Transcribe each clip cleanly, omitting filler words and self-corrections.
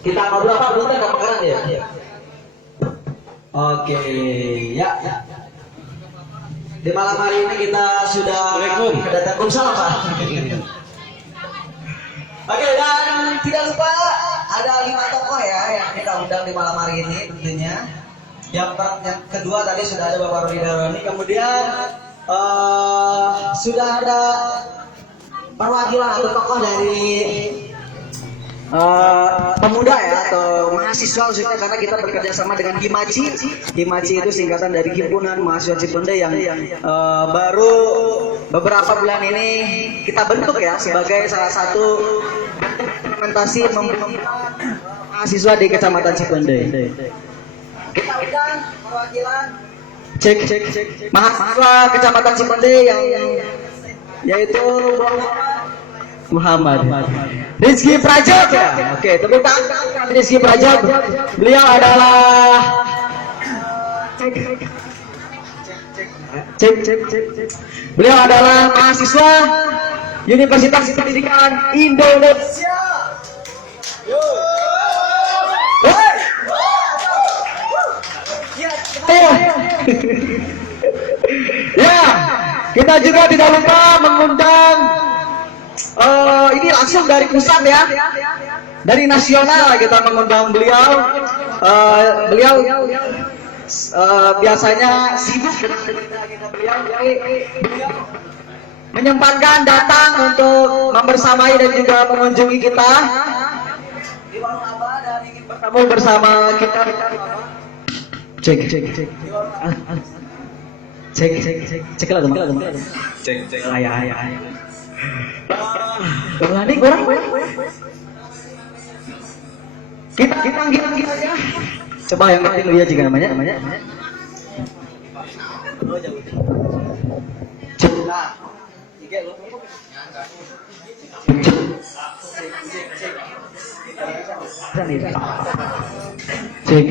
Kita ngobrol apa dulu kan kepegangan ya? Oke, ya. Di malam hari ini kita sudah kedatangan salam Pak. Oke, dan tidak lupa ada 5 tokoh ya yang kita undang di malam hari ini tentunya. Yang kedua tadi sudah ada Bapak Rudi Darwani, kemudian sudah ada perwakilan atau tokoh dari pemuda ya atau mahasiswa khususnya karena kita bekerja sama dengan Himaci. Himaci itu singkatan dari Himpunan Mahasiswa Cikonde yang baru beberapa bulan ini kita bentuk ya sebagai salah satu implementasi mahasiswa di Kecamatan Cikonde. Kita undang perwakilan cek mahasiswa Kecamatan Cikonde yang yaitu Muhammad Rizky Prajat ya. Oke, tepuk tangan Rizky Prajat. Beliau adalah beliau adalah mahasiswa Universitas Pendidikan Indonesia. Ya, kita juga tidak lupa mengundang ini langsung dari pusat ya, dari nasional kita mengundang beliau. Beliau biasanya sibuk beliau menyempatkan datang untuk membersamai dan juga mengunjungi kita di warung Abah dan ingin bertemu bersama kita. Cek ayah. Berani kurang. Kita aja. Coba yang penting dia juga namanya. Cek.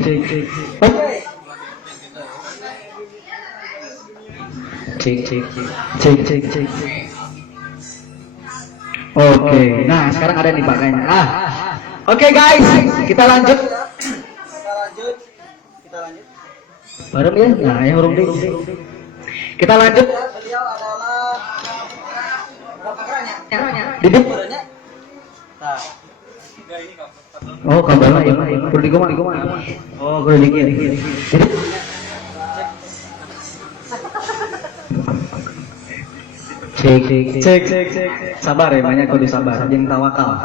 Oke, nah sekarang ada nih pakainya. Oke guys, kita lanjut. Bareng ya, nah yang urung deh. Kita lanjut. Beliau adalah Didik. Oh, kabar ya. Kudu digomang. Oh, kudu dikit. Cek. Sabar ya, banyak kudu sabar, jangan tawakal.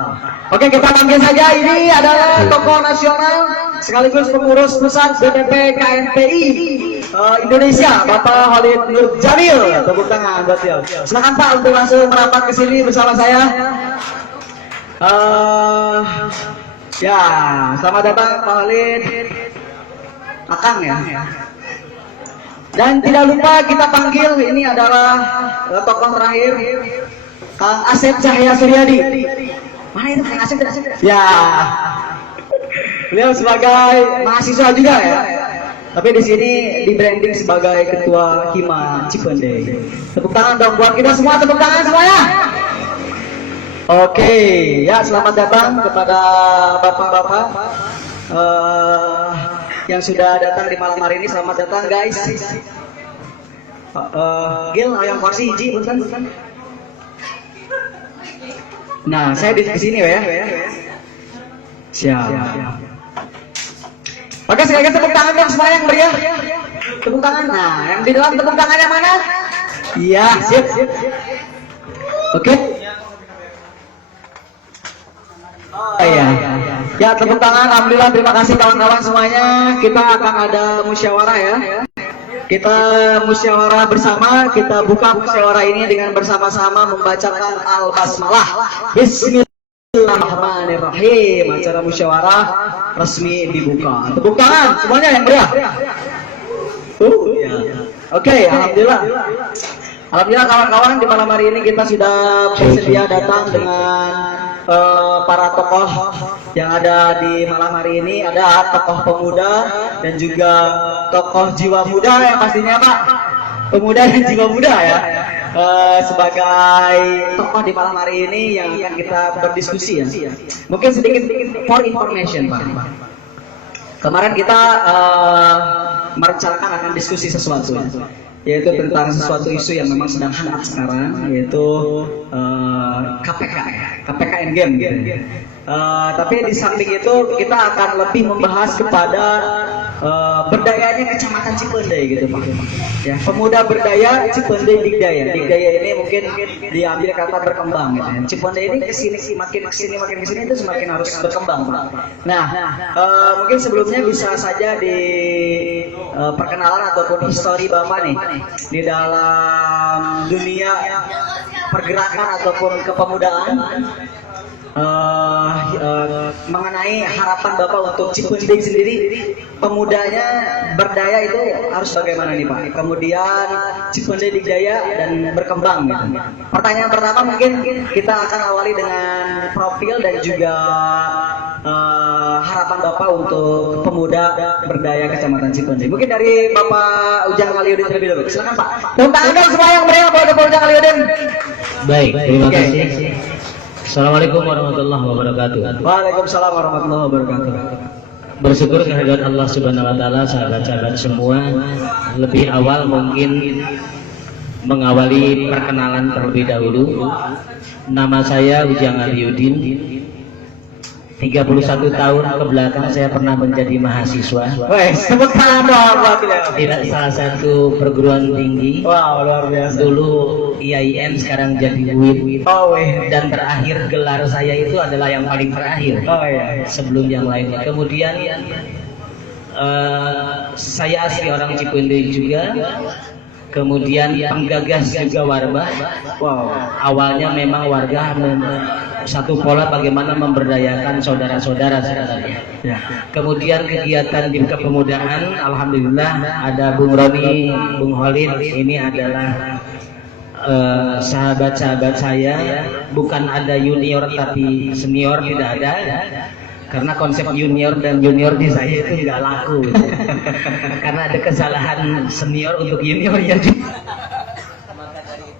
Oke, kita panggil saja. Ini adalah tokoh nasional sekaligus pengurus pusat BPP KNPI Indonesia, Bapak Khalid Nur Jamil. Tepuk tangan buat beliau. Silakan Pak untuk langsung merapat ke sini bersama saya. Ya, selamat datang Pak Khalid. Akang ya. Dan tidak lupa kita panggil, ini adalah tokoh terakhir Kang Asep Cahya Suryadi. Mana itu Kang Asep? Ya, beliau sebagai mahasiswa juga ya. Tapi di sini di branding sebagai ketua Hima Cikonde. Tepuk tangan dong buat kita semua, tepuk tangan semuanya. Oke, ya selamat datang kepada bapak-bapak yang sudah datang di malam hari ini. Selamat datang guys. Gil, yang kursi hiji bukan? Nah, saya di sini ya. Siap. Oke, sekali lagi tepuk tangan dong semuanya yang meriah. Tepuk tangan. Nah, yang di dalam tepuk tangannya mana? Iya, siap. Oke. Oh iya. Ya, tepuk tangan. Alhamdulillah, terima kasih kawan-kawan semuanya. Kita akan ada musyawarah ya. Kita musyawarah bersama. Kita buka musyawarah ini dengan bersama-sama membacakan Al-Basmalah. Bismillahirrahmanirrahim. Acara musyawarah resmi dibuka. Tepuk tangan semuanya yang meriah. Oke, alhamdulillah. Alhamdulillah kawan-kawan, di malam hari ini kita sudah bersedia datang dengan para tokoh yang ada di malam hari ini. Ada tokoh pemuda dan juga tokoh jiwa muda yang pastinya Pak. Pemuda dan jiwa muda ya. sebagai tokoh di malam hari ini yang akan kita berdiskusi ya. Mungkin sedikit for information Pak. Kemarin kita merencanakan akan diskusi sesuatu, yaitu tentang sesuatu isu yang memang sedang hangat sekarang, yaitu KPK, KPK Endgame gitu. Tapi di samping itu kita akan lebih membahas kepada berdayanya Kecamatan Cipendei gitu Pak. Ya, pemuda berdaya Cipendei Digdaya. Digdaya ini mungkin diambil kata berkembang gitu. Cipendei ini makin kesini itu semakin harus berkembang Pak. Nah, mungkin sebelumnya bisa saja di perkenalan ataupun histori Bapak nih di dalam dunia pergerakan ataupun kepemudaan. Mengenai harapan Bapak untuk Cipendei sendiri, pemudanya berdaya itu harus bagaimana nih Pak? Kemudian Cipendei Digdaya dan berkembang gitu. Pertanyaan pertama mungkin kita akan awali dengan profil dan juga harapan Bapak untuk pemuda berdaya Kecamatan Cipendei. Mungkin dari Bapak Ujang Aliudin terlebih dahulu. Silakan Pak. Tepuk tangan semua yang meriah buat Bapak Ujang Aliudin. Baik, terima kasih. Assalamualaikum warahmatullahi wabarakatuh. Waalaikumsalam warahmatullahi wabarakatuh. Bersyukur kehadirat Allah Subhanahu wa taala, sahabat-sahabat semua. Lebih awal mungkin mengawali perkenalan terlebih dahulu. Nama saya Ujang Aliudin. 31 tahun ke belakang saya pernah menjadi mahasiswa. Wes, tepuk tangan dong Tidak salah satu perguruan tinggi. Wow, luar biasa. Dulu IAIN, sekarang jadi UIN. Oh, weh. Dan terakhir gelar saya itu adalah yang paling terakhir. Oh iya. Sebelum yang lainnya. Kemudian saya asli orang Cipendei juga. Kemudian penggagas juga Warbah. Wow. Awalnya memang warga satu pola bagaimana memberdayakan saudara-saudara sebenarnya. Ya. Kemudian kegiatan di kepemudaan, alhamdulillah ada Bung Roni, Bung Holid, ini adalah sahabat-sahabat saya. Bukan ada junior tapi senior, tidak ada. Karena konsep junior dan junior di saya itu nggak laku gitu. Karena ada kesalahan senior untuk junior ya. Maka dari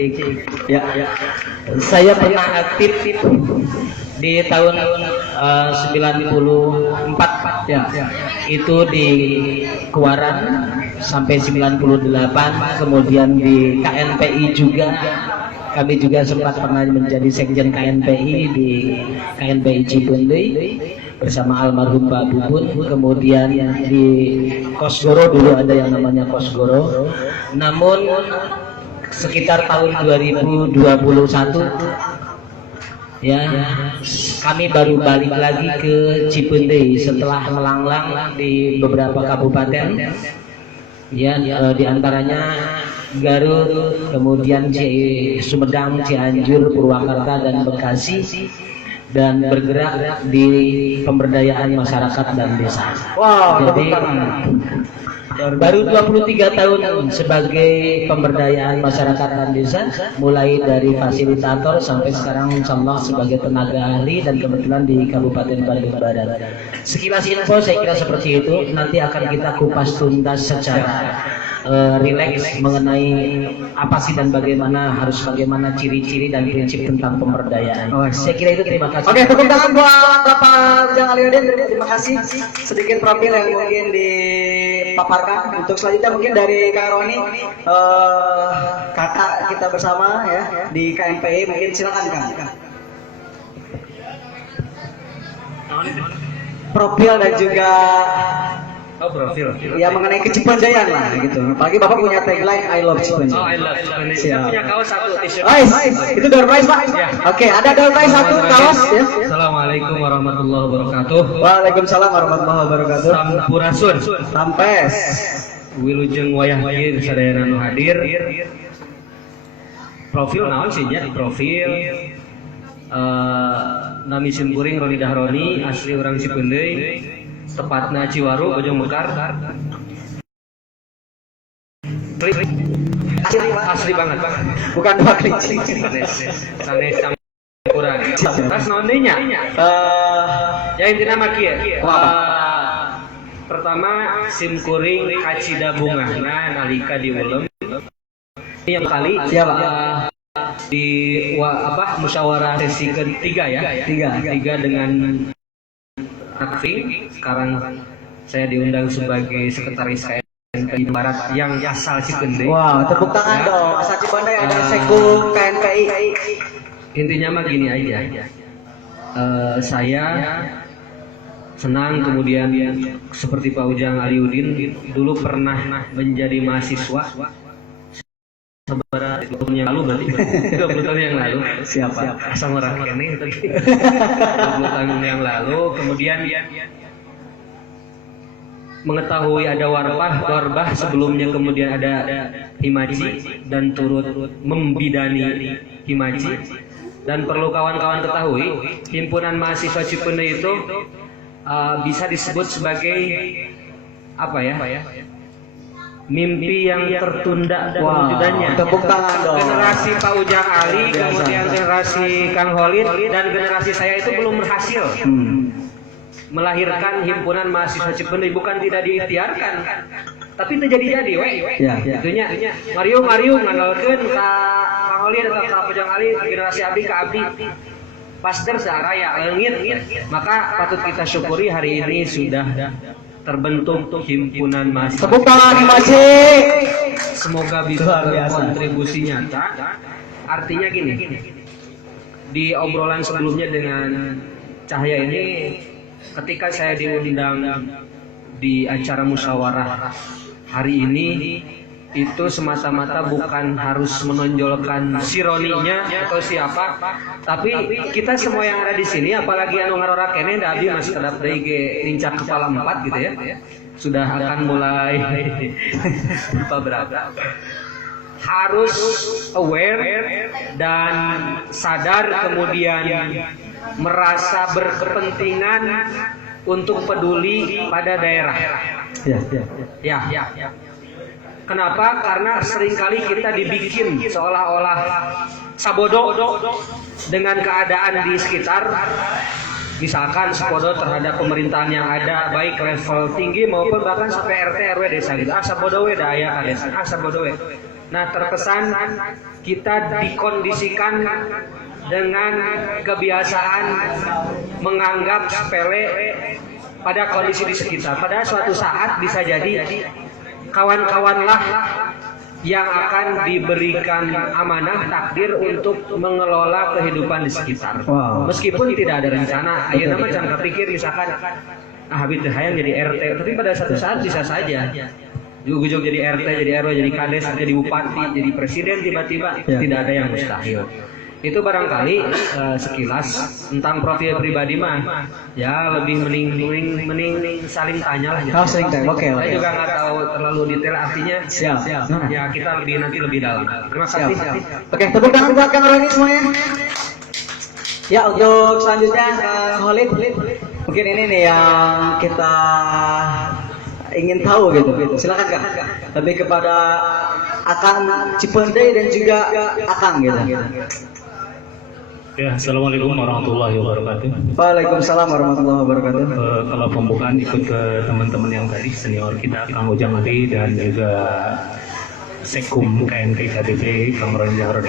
itu ya. Saya pernah aktif di tahun 94 ya. Itu di Kuaran sampai 98, kemudian di KNPI juga. Kami juga sempat pernah menjadi sekjen KNPI di KNPI Cipendei bersama almarhum Pak Bubun. Kemudian di Kosgoro dulu ada yang namanya Kosgoro. Namun sekitar tahun 2021 ya kami baru balik lagi ke Cipendei setelah melanglang di beberapa kabupaten. Ya, di antaranya Garut, kemudian Sumedang, Cianjur, Purwakarta, dan Bekasi, dan bergerak di pemberdayaan masyarakat dan desa. Wow, jadi baru 23 tahun sebagai pemberdayaan masyarakat dan desa, mulai dari fasilitator sampai sekarang insyaallah sebagai tenaga ahli dan kebetulan di Kabupaten Bandung Barat. Sekilas info saya kira seperti itu. Nanti akan kita kupas tuntas secara rileks mengenai apa sih dan bagaimana ciri-ciri dan prinsip tentang pemberdayaan. Saya kira itu. Terima kasih. Oke, tepuk tangan buat Bapak Ujang Aliudin. Terima kasih. Sedikit profil yang mungkin dipaparkan. Untuk selanjutnya mungkin dari Kak Roni, kakak kita bersama ya di KNPI, mungkin silakan Kang. Profil dan juga profil. Ya mengenai kecipendeian lah gitu. Apalagi Bapak punya tagline I love Cipendei. I love Cipendei. Saya punya kaos satu t-shirt. Itu door prize Pak. Ya. Oke, ada door prize satu kaos ya. Assalamualaikum warahmatullahi wabarakatuh. Waalaikumsalam warahmatullahi wabarakatuh. Sampurasun. Sampes. Wilujeng wayah ieu sadayana nu hadir. Profil naon sih nya? Profil nami simkuring Roni Dahroni, asli orang Cipendei. Tepatnya Ciwaru, Bojong Mekar. Asli banget. Bukan dua klik. Sanes kurang. Tas naon deui nya? Ya intina mah kieu. Pertama sim kuring kacida bungahna nalika diulem. yang kali Siapa? di musyawarah sesi ketiga ya. Tiga dengan Rakfing. Sekarang saya diundang sebagai sekretaris KNPI Barat yang asal Cipendei. Wow, tepuk tangan dong. Asal Cipendei ada Sekung KNPI. Intinya mah gini aja. Saya senang kemudian seperti Pak Ujang Aliudin dulu pernah menjadi mahasiswa. 20 tahun yang lalu berarti 20 tahun yang lalu. Siapa? Asal orang ini tadi 20 tahun yang lalu kemudian mengetahui ada warbah sebelumnya kemudian ada Himaji dan turut membidani Himaji. Dan perlu kawan-kawan ketahui himpunan mahasiswa Cipendei itu bisa disebut sebagai apa ya, mimpi yang tertunda perwujudannya. Tepuk tangan dong. Generasi Pak Ujang Ali, kemudian generasi Kang Holid, dan generasi saya itu belum berhasil melahirkan himpunan mahasiswa Cipendei. Bukan tidak diikhtiarkan, tapi terjadi-jadi itunya Mario ngandalkeun ka Kang Holid atau ka Ujang Ali, generasi abdi ka abdi pasder saharaya leungit. Maka patut kita syukuri hari ini sudah terbentuk himpunan mahasiswa. Tepuk tangan Himaji. Semoga bisa berkontribusi nyata. Artinya gini, di obrolan sebelumnya dengan Cahya ini, ketika saya diundang di acara musyawarah hari ini, itu semata-mata bukan harus menonjolkan sironinya atau siapa, tapi kita semua yang ada di sini, apalagi anu ngarora kene da abdi masih kedap deui ge lincak kepala 4 gitu ya, sudah akan mulai berapa harus aware dan sadar, kemudian merasa berkepentingan untuk peduli pada daerah. Ya. Kenapa? Karena seringkali kita dibikin seolah-olah sabodo dengan keadaan di sekitar. Misalkan sabodo terhadap pemerintahan yang ada, baik level tinggi maupun bahkan sampai RT RW desa gitu. Sabodo we daya ka desa. Sabodo we. Nah, terkesan kita dikondisikan dengan kebiasaan menganggap sepele pada kondisi di sekitar. Pada suatu saat bisa jadi kawan-kawanlah yang akan diberikan amanah takdir untuk mengelola kehidupan di sekitar. Meskipun tidak ada rencana, ayo nama jangan kepikir misalkan habis hayang jadi RT, tapi pada satu saat bisa saja ujung-ujung jadi RT, jadi RW, jadi kades, jadi bupati, jadi presiden, tiba-tiba tidak ada yang mustahil. Itu barangkali sekilas tentang profil pribadi mah ya lebih mending saling tanya lah. Oh, saling tanya. Oke. Saya juga nggak tahu terlalu detail artinya. Siap. Ya kita nanti lebih dalam. Terima kasih. Oke, tepuk tangan buat Kang Roni semuanya. Ya, untuk selanjutnya Holid. Mungkin ini nih yang kita ingin tahu gitu. Silakan Kang. Lebih kepada Akang Cipendei dan juga Akang gitu. Ya, assalamualaikum warahmatullahi wabarakatuh. Waalaikumsalam warahmatullahi wabarakatuh. Kalau pembukaan ikut ke teman-teman yang tadi senior kita Kang Ujang Ali dan juga Sekum KNPI KBB Kang Ron Jahron.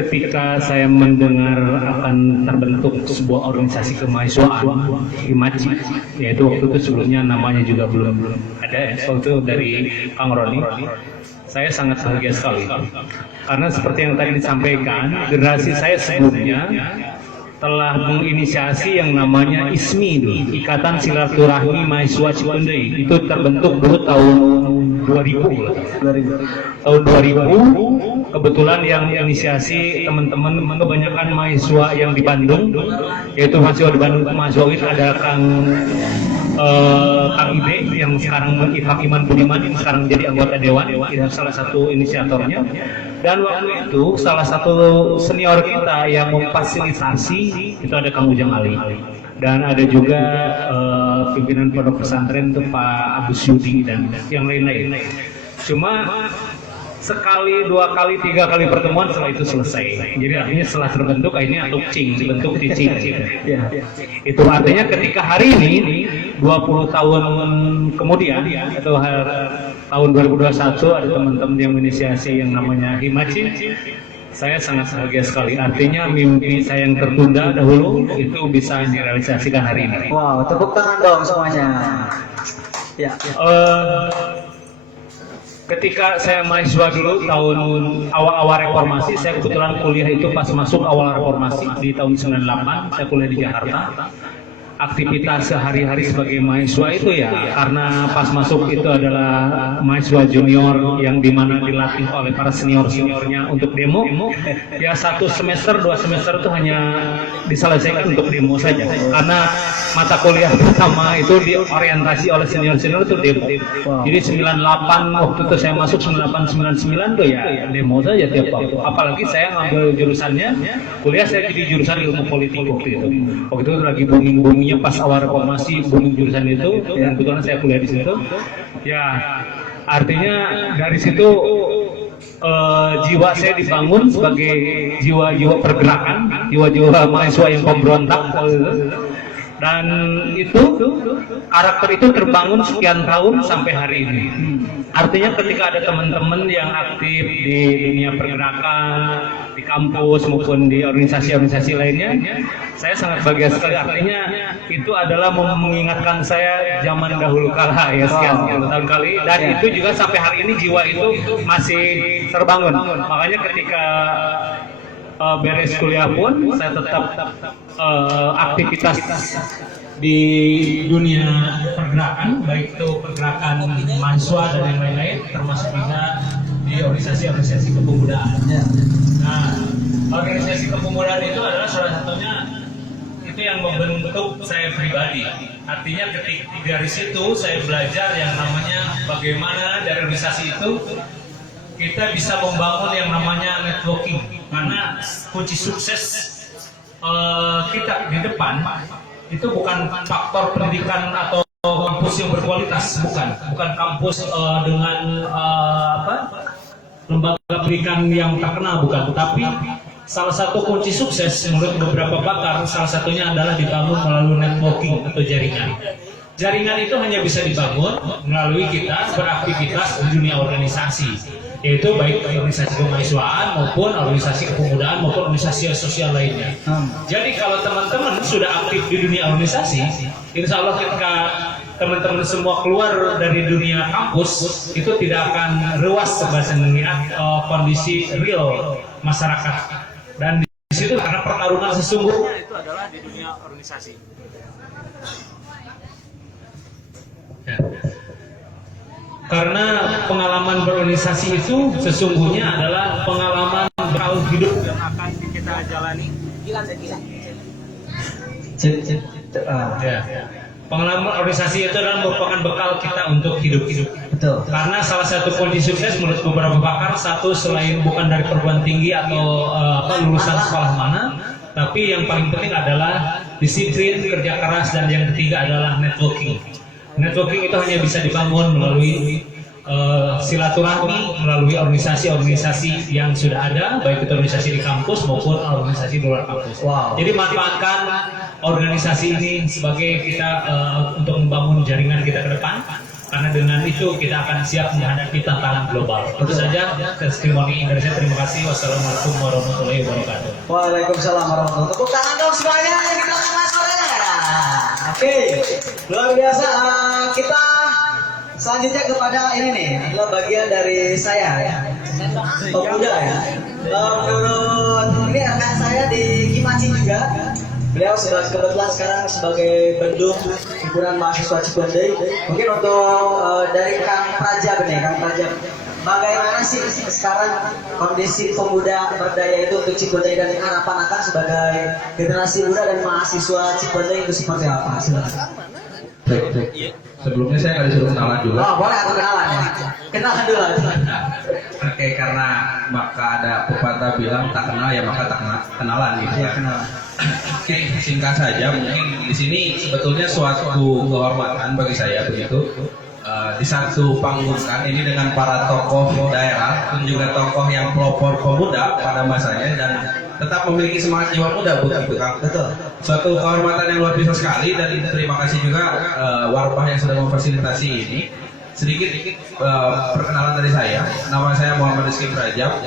Ketika saya mendengar akan terbentuk sebuah organisasi kemahasiswaan Himaji, yaitu waktu itu sebelumnya namanya juga belum ada, itu dari Kang Roni. Saya sangat bahagia sekali karena seperti yang tadi disampaikan, generasi saya sebelumnya telah menginisiasi yang namanya ISMI, Ikatan Silaturahmi Mahasiswa Cipendei. Itu terbentuk dulu tahun 2000. Tahun 2000 kebetulan yang inisiasi teman-teman kebanyakan mahasiswa yang di Bandung, yaitu mahasiswa di Bandung, mahasiswa itu ada Kang Ibe yang sekarang Ifak Iman Budiman yang sekarang menjadi anggota dewan, itu salah satu inisiatornya. Dan waktu itu salah satu senior kita yang memfasilitasi itu ada Kang Ujang Ali, dan ada juga pimpinan pondok pesantren itu Pak Abus Yudi dan yang lain-lain. Cuma sekali, 2 kali, 3 kali pertemuan setelah itu selesai. Jadi akhirnya setelah terbentuk akhirnya dibentuk Ticing. Itu artinya ketika hari ini 20 tahun kemudian atau tahun 2021 ada teman-teman yang menginisiasi yang namanya Himachi. Saya sangat bahagia sekali. Artinya mimpi saya yang tertunda dahulu itu bisa direalisasikan hari ini. Wow, tepuk tangan dong semuanya. Ya. Ketika saya mahasiswa dulu tahun awal-awal reformasi, saya kebetulan kuliah itu pas masuk awal reformasi di tahun 98, saya kuliah di Jakarta. Aktivitas sehari-hari sebagai mahasiswa itu ya, karena pas masuk itu adalah mahasiswa junior yang dimana dilatih oleh para senior-seniornya untuk demo. Ya 1 semester, 2 semester itu hanya diselesaikan untuk demo saja, karena mata kuliah pertama itu diorientasi oleh senior-senior itu demo. Jadi 98 waktu itu saya masuk 98, 99 tuh ya demo saja tiap waktu. Apalagi saya ngambil jurusannya, kuliah saya jadi jurusan ilmu politik waktu itu. Waktu itu lagi booming-booming pas awal reformasi, booming jurusan itu, dan kebetulan saya kuliah di situ. Ya, artinya dari situ jiwa saya dibangun sebagai jiwa-jiwa pergerakan, jiwa-jiwa mahasiswa yang pemberontak. Dan itu karakter itu terbangun sekian tahun sampai hari ini. Artinya ketika ada teman-teman yang aktif di dunia pergerakan, di kampus maupun di organisasi-organisasi lainnya, saya sangat bahagia sekali. Artinya itu adalah mengingatkan saya zaman dahulu kala ya, sekian tahun kali. Dan itu juga sampai hari ini jiwa itu masih terbangun. Makanya ketika beres kuliah pun saya tetap aktivitas di dunia pergerakan, baik itu pergerakan mahasiswa dan yang lain-lain, termasuk juga di organisasi-organisasi kepemudaan. Nah, organisasi kepemudaan itu adalah salah satunya itu yang membentuk saya pribadi. Artinya ketika dari situ saya belajar yang namanya bagaimana dari organisasi itu kita bisa membangun yang namanya networking. Karena kunci sukses kita di depan itu bukan faktor pendidikan atau kampus yang berkualitas, bukan kampus dengan lembaga pendidikan yang terkenal, bukan. Tapi salah satu kunci sukses menurut beberapa pakar, salah satunya adalah dibangun melalui networking atau jaringan. Jaringan itu hanya bisa dibangun melalui kita beraktivitas di dunia organisasi, yaitu baik organisasi kemahasiswaan maupun organisasi kepemudaan maupun organisasi sosial lainnya. Jadi kalau teman-teman sudah aktif di dunia organisasi, insya Allah ketika teman-teman semua keluar dari dunia kampus, itu tidak akan ruas bahasa mengingat kondisi real masyarakat. Dan di situ karena pertarungan sesungguhnya itu adalah di dunia organisasi. Ya. Karena pengalaman berorganisasi itu sesungguhnya adalah pengalaman bekal hidup yang akan kita jalani. Pengalaman organisasi itu adalah merupakan bekal kita untuk hidup. Betul. Karena salah satu kunci sukses menurut beberapa pakar, satu selain bukan dari perguruan tinggi atau lulusan sekolah mana, tapi yang paling penting adalah disiplin, kerja keras, dan yang ketiga adalah networking. Networking itu hanya bisa dibangun melalui silaturahmi, melalui organisasi-organisasi yang sudah ada, baik itu organisasi di kampus maupun organisasi di luar kampus. Wow. Jadi manfaatkan organisasi ini sebagai kita untuk membangun jaringan kita ke depan, karena dengan itu kita akan siap menghadapi tantangan global. Tentu saja testimoni Indonesia. Terima kasih. Wassalamualaikum warahmatullahi wabarakatuh. Waalaikumsalam warahmatullahi wabarakatuh. Tepuk tangan dong semuanya yang kita kenal sore. Oke, luar biasa. Kita selanjutnya kepada ini nih, adalah bagian dari saya ya, pemuda ya. Menurut ini rekan saya di Himachi juga. Beliau kebetulan sekarang sebagai bendung himpunan mahasiswa Cipendei. Mungkin untuk dari Kang Praja nih, Kang Praja, bagaimana sih sekarang kondisi pemuda berdaya itu untuk Cipendei dan harapan akan sebagai generasi muda dan mahasiswa Cipendei itu seperti apa? Silakan. Baik. Sebelumnya saya nggak disuruh kenalan juga. Oh boleh, aku kenalan ya. Kenalan dulu. Oke, karena maka ada pepatah bilang tak kenal ya maka tak kenalan gitu. Iya, kenalan. Oke, singkat saja, mungkin di sini sebetulnya suatu kehormatan bagi saya begitu. Di satu panggung kan ini dengan para tokoh daerah dan juga tokoh yang pelopor pemuda pada masanya dan tetap memiliki semangat jiwa muda begitu Kang. Betul. Suatu kehormatan yang luar biasa sekali dan terima kasih juga Warpah yang sudah memfasilitasi ini. sedikit perkenalan dari saya. Nama saya Muhammad Rizky Rajab.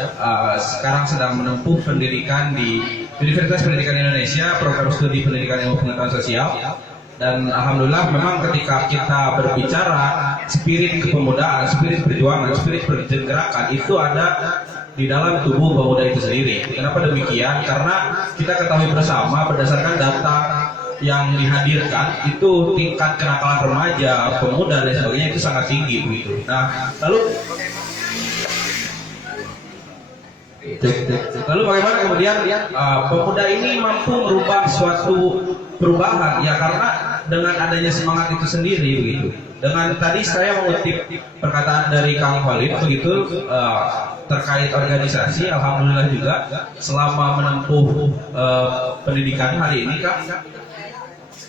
Sekarang sedang menempuh pendidikan di Universitas Pendidikan Indonesia, program studi pendidikan ilmu pengetahuan sosial. Dan alhamdulillah memang ketika kita berbicara spirit kepemudaan, spirit perjuangan, spirit pergerakan itu ada di dalam tubuh pemuda itu sendiri. Kenapa demikian? Karena kita ketahui bersama berdasarkan data yang dihadirkan itu tingkat kenakalan remaja, pemuda dan sebagainya itu sangat tinggi begitu. Nah, lalu bagaimana kemudian pemuda ini mampu merubah suatu perubahan? Ya karena dengan adanya semangat itu sendiri begitu. Dengan tadi saya mengutip perkataan dari Kang Khalid begitu terkait organisasi, alhamdulillah juga selama menempuh pendidikan hari ini Kang,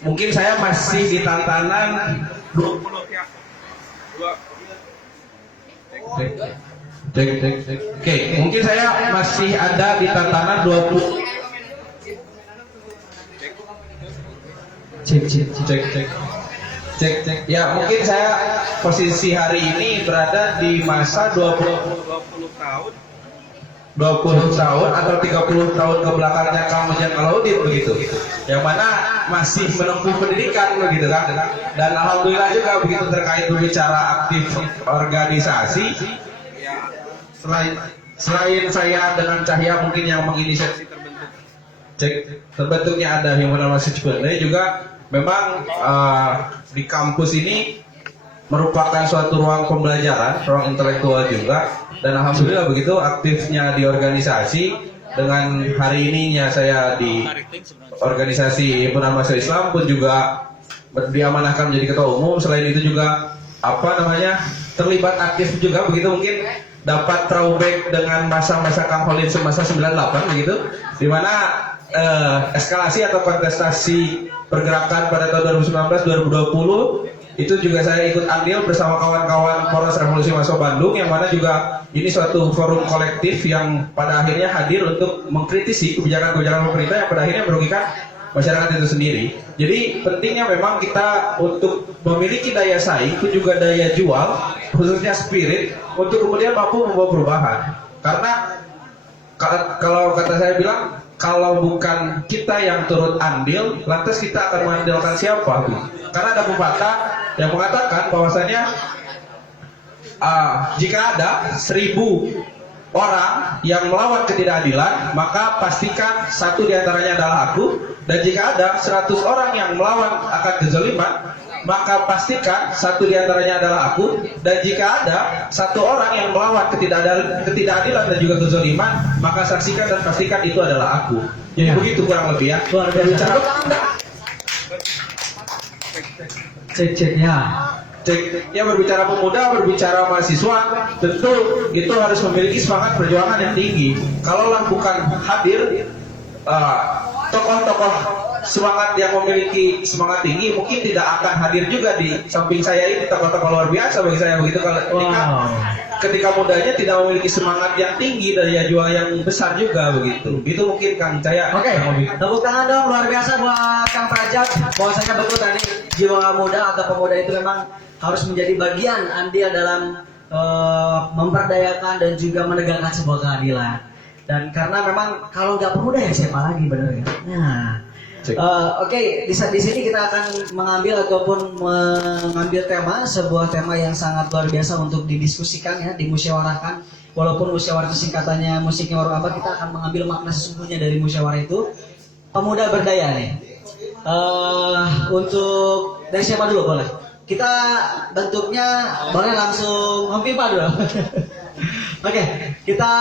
mungkin saya masih di tantangan 20 ya. Oke, mungkin saya masih ada di tantangan 20. Cek. Ya, mungkin saya posisi hari ini berada di masa 20 tahun atau 30 tahun ke belakangnya Kang Mujan Alaudin begitu. Yang mana masih menempuh pendidikan begitu kan. Dan alhamdulillah juga begitu terkait berbicara aktif organisasi. Selain saya dengan Cahya mungkin yang menginisiasi terbentuknya ada himpunan mahasiswa Cipendei juga memang di kampus ini merupakan suatu ruang pembelajaran, ruang intelektual juga, dan alhamdulillah begitu aktifnya di organisasi. Dengan hari ininya saya di organisasi himpunan mahasiswa Islam pun juga diamanahkan menjadi ketua umum. Selain itu juga terlibat aktif juga begitu, mungkin dapat throwback dengan masa-masa Kang Khalid semasa 98 begitu, di mana eskalasi atau kontestasi pergerakan pada tahun 2019-2020 itu juga saya ikut andil bersama kawan-kawan Poros Revolusi Mahasiswa Bandung, yang mana juga ini suatu forum kolektif yang pada akhirnya hadir untuk mengkritisi kebijakan-kebijakan pemerintah yang pada akhirnya merugikan masyarakat itu sendiri. Jadi pentingnya memang kita untuk memiliki daya saing itu juga daya jual, khususnya spirit, untuk kemudian mampu membawa perubahan. Karena kalau kata saya bilang, kalau bukan kita yang turut andil, lantas kita akan mengandalkan siapa? Karena ada pepatah yang mengatakan bahwasanya jika ada 1000 orang yang melawan ketidakadilan, maka pastikan satu diantaranya adalah aku. Dan jika ada 100 orang yang melawan akan kezaliman, maka pastikan satu diantaranya adalah aku. Dan jika ada 1 orang yang melawan ketidakadilan dan juga kezaliman, maka saksikan dan pastikan itu adalah aku. Jadi begitu kurang lebih ya. Luar biasa. Cek-ceknya. Ya, berbicara pemuda, berbicara mahasiswa, tentu itu harus memiliki semangat perjuangan yang tinggi. Kalaulah bukan hadir tokoh-tokoh semangat yang memiliki semangat tinggi, mungkin tidak akan hadir juga di samping saya ini tokoh-tokoh luar biasa bagi saya begitu. Kalau ketika mudanya tidak memiliki semangat yang tinggi, daya jual yang besar juga begitu. Itu mungkin Kang Cahya. Oke, tepuk tangan dong luar biasa buat Kang Prajat. Bahwasanya betul tadi jiwa muda atau pemuda itu memang harus menjadi bagian andil dalam memperdayakan dan juga menegakkan sebuah keadilan. Dan karena memang kalau nggak pemuda ya siapa lagi, benar ya? Nah, oke, di sini kita akan mengambil ataupun mengambil sebuah tema yang sangat luar biasa untuk didiskusikan ya, dimusyawarahkan. Walaupun musyawarah itu singkatannya musiknya warung abad, kita akan mengambil makna sesungguhnya dari musyawarah itu. Pemuda berdaya nih. Untuk dari siapa dulu boleh? Kita bentuknya boleh langsung Pipa dulu. Oke, kita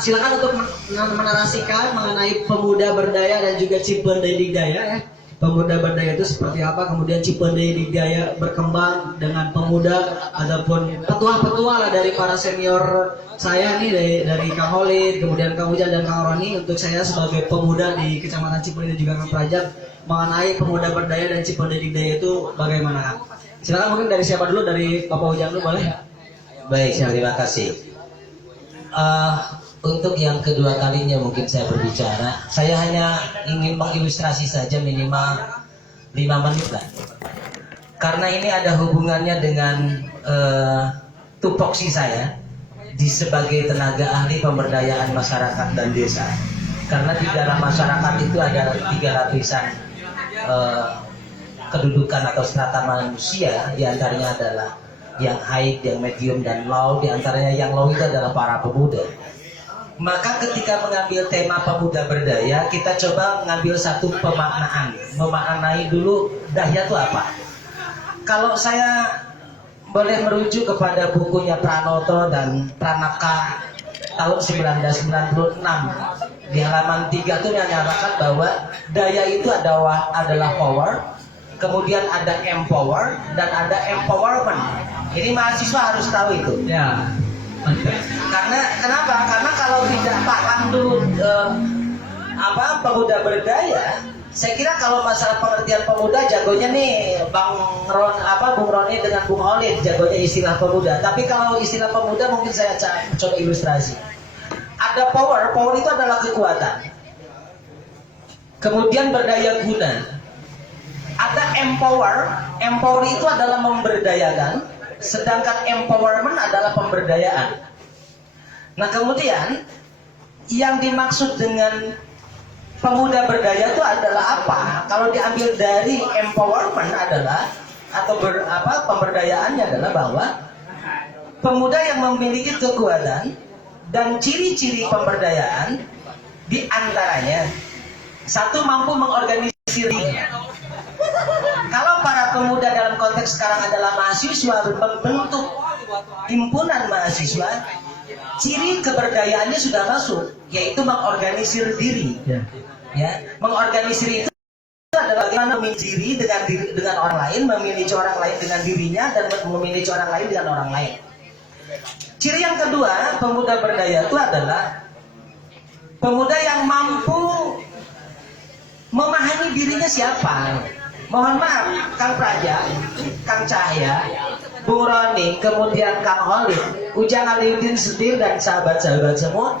silakan untuk menarasikan mengenai pemuda berdaya dan juga Cipendei Digdaya ya. Pemuda berdaya itu seperti apa, kemudian Cipendei Digdaya berkembang dengan pemuda ataupun petua-petua lah dari para senior saya nih, dari Kang Khalid, kemudian Kang Ujang dan Kang Roni, untuk saya sebagai pemuda di Kecamatan Cipendei dan juga Kang Prajat, mengenai pemuda berdaya dan Cipendei Digdaya itu bagaimana? Silakan, mungkin dari siapa dulu, dari Bapak Ujang dulu boleh? Baik, terima kasih. Untuk yang kedua kalinya mungkin saya berbicara, saya hanya ingin mengilustrasi saja minimal 5 menit lah. karena ini ada hubungannya dengan tupoksi saya di sebagai tenaga ahli pemberdayaan masyarakat dan desa. Karena di dalam masyarakat itu ada 3 lapisan kedudukan atau strata manusia, diantaranya adalah yang high, yang medium, dan low. Diantaranya yang low itu adalah para pemuda. Maka ketika mengambil tema pemuda berdaya, kita coba mengambil satu pemaknaan, memaknai dulu daya itu apa. Kalau saya boleh merujuk kepada bukunya Pranoto dan Pranaka tahun 1996, di halaman 3 itu menyatakan bahwa daya itu adalah power, kemudian ada empower, dan ada empowerment. Ini mahasiswa harus tahu itu. Ya. Karena kenapa? Karena kalau tidak paham dulu pemuda berdaya, saya kira kalau masalah pengertian pemuda jagonya nih Bung Roni dengan Bung Holid jagonya istilah pemuda. Tapi kalau istilah pemuda mungkin saya coba ilustrasi. Ada power itu adalah kekuatan. Kemudian berdaya guna. Ada empower itu adalah memberdayakan, sedangkan empowerment adalah pemberdayaan. Nah kemudian yang dimaksud dengan pemuda berdaya itu adalah apa? Kalau diambil dari empowerment adalah pemberdayaannya adalah bahwa pemuda yang memiliki kekuatan dan ciri-ciri pemberdayaan diantaranya satu, mampu mengorganisir diri. Kalau para pemuda dalam konteks sekarang adalah mahasiswa membentuk himpunan mahasiswa, ciri keberdayaannya sudah masuk, yaitu mengorganisir diri. Ya, mengorganisir itu adalah bagaimana memilih diri dengan orang lain, memilih orang lain dengan dirinya, dan memilih orang lain dengan orang lain. Ciri yang kedua, pemuda berdaya itu adalah pemuda yang mampu memahami dirinya siapa. Mohon maaf, Kang Praja, Kang Cahya, Bung Roni, kemudian Kang Holid, Ujang Aliuddin Setir, dan sahabat-sahabat semua,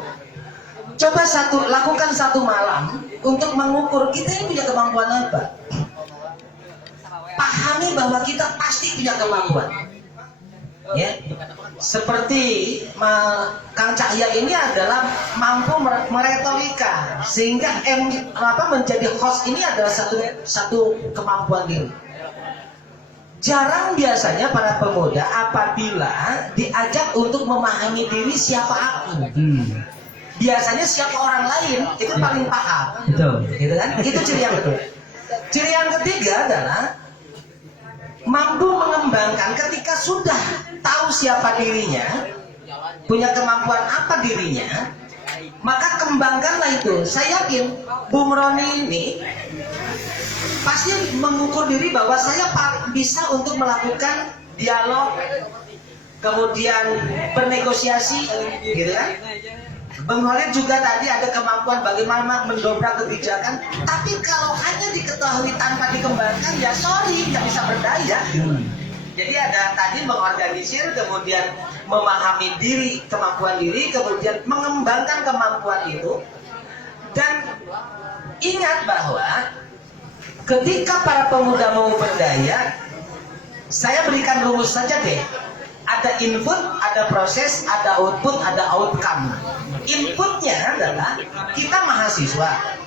coba lakukan satu malam untuk mengukur kita ini punya kemampuan apa. Pahami bahwa kita pasti punya kemampuan. Ya, seperti Kang Cahya ini adalah mampu meretorika, sehingga menjadi host ini adalah satu kemampuan diri. Jarang biasanya para pemuda apabila diajak untuk memahami diri siapa aku. Biasanya siapa orang lain itu paling paham. Betul. Gitu kan? Itu ciri yang kedua. Ciri yang ketiga adalah mampu mengembangkan ketika sudah tahu siapa dirinya, punya kemampuan apa dirinya, maka kembangkanlah itu. Saya yakin Bung Roni ini pasti mengukur diri bahwa saya bisa untuk melakukan dialog, kemudian bernegosiasi, gitu kan? Bung Holid juga tadi ada kemampuan bagaimana mendobrak kebijakan, tapi kalau hanya diketahui tanpa dikembangkan, ya sorry, nggak bisa berdaya. Jadi ada tadi mengorganisir, kemudian memahami diri, kemampuan diri, kemudian mengembangkan kemampuan itu. Dan ingat bahwa ketika para pemuda mau berdaya, saya berikan rumus saja deh. Ada input, ada proses, ada output, ada outcome. Inputnya adalah kita mahasiswa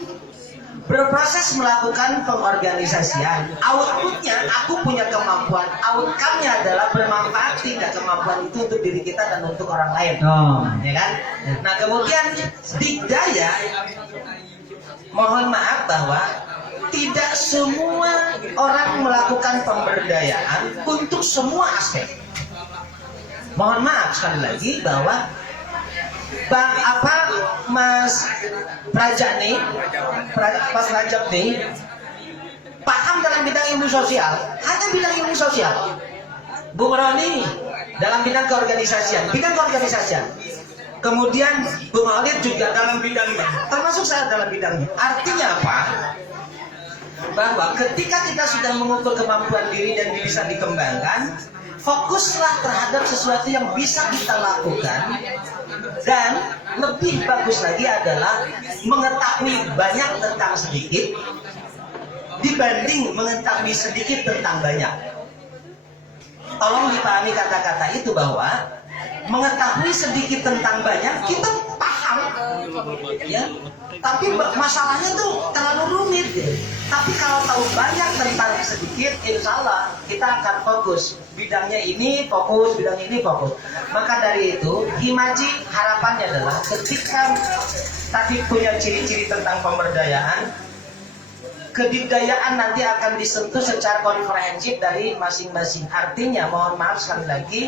berproses melakukan pengorganisasian. Outputnya aku punya kemampuan. Outcome-nya adalah bermanfaat tidak kemampuan itu untuk diri kita dan untuk orang lain. Ya kan? Nah kemudian daya, mohon maaf bahwa tidak semua orang melakukan pemberdayaan untuk semua aspek. Mohon maaf sekali lagi bahwa Mas Praja nih, Mas Rajab nih paham dalam bidang ilmu sosial, hanya bidang ilmu sosial. Bung Roni dalam bidang keorganisasian. Kemudian Bung Holid juga dalam bidangnya, termasuk saya dalam bidangnya. Artinya apa? Bahwa ketika kita sudah mengukur kemampuan diri dan bisa dikembangkan, fokuslah terhadap sesuatu yang bisa kita lakukan. Dan lebih bagus lagi adalah mengetahui banyak tentang sedikit dibanding mengetahui sedikit tentang banyak. tolong dipahami kata-kata itu bahwa mengetahui sedikit tentang banyak kita paham, ya. Tapi masalahnya tuh terlalu rumit. Tapi kalau tahu banyak tentang sedikit, insya Allah kita akan fokus. Bidangnya ini fokus, bidang ini fokus. Maka dari itu, Himaji harapannya adalah ketika tadi punya ciri-ciri tentang pemberdayaan, kedikdayaan nanti akan disentuh secara komprehensif dari masing-masing. Artinya, mohon maaf sekali lagi,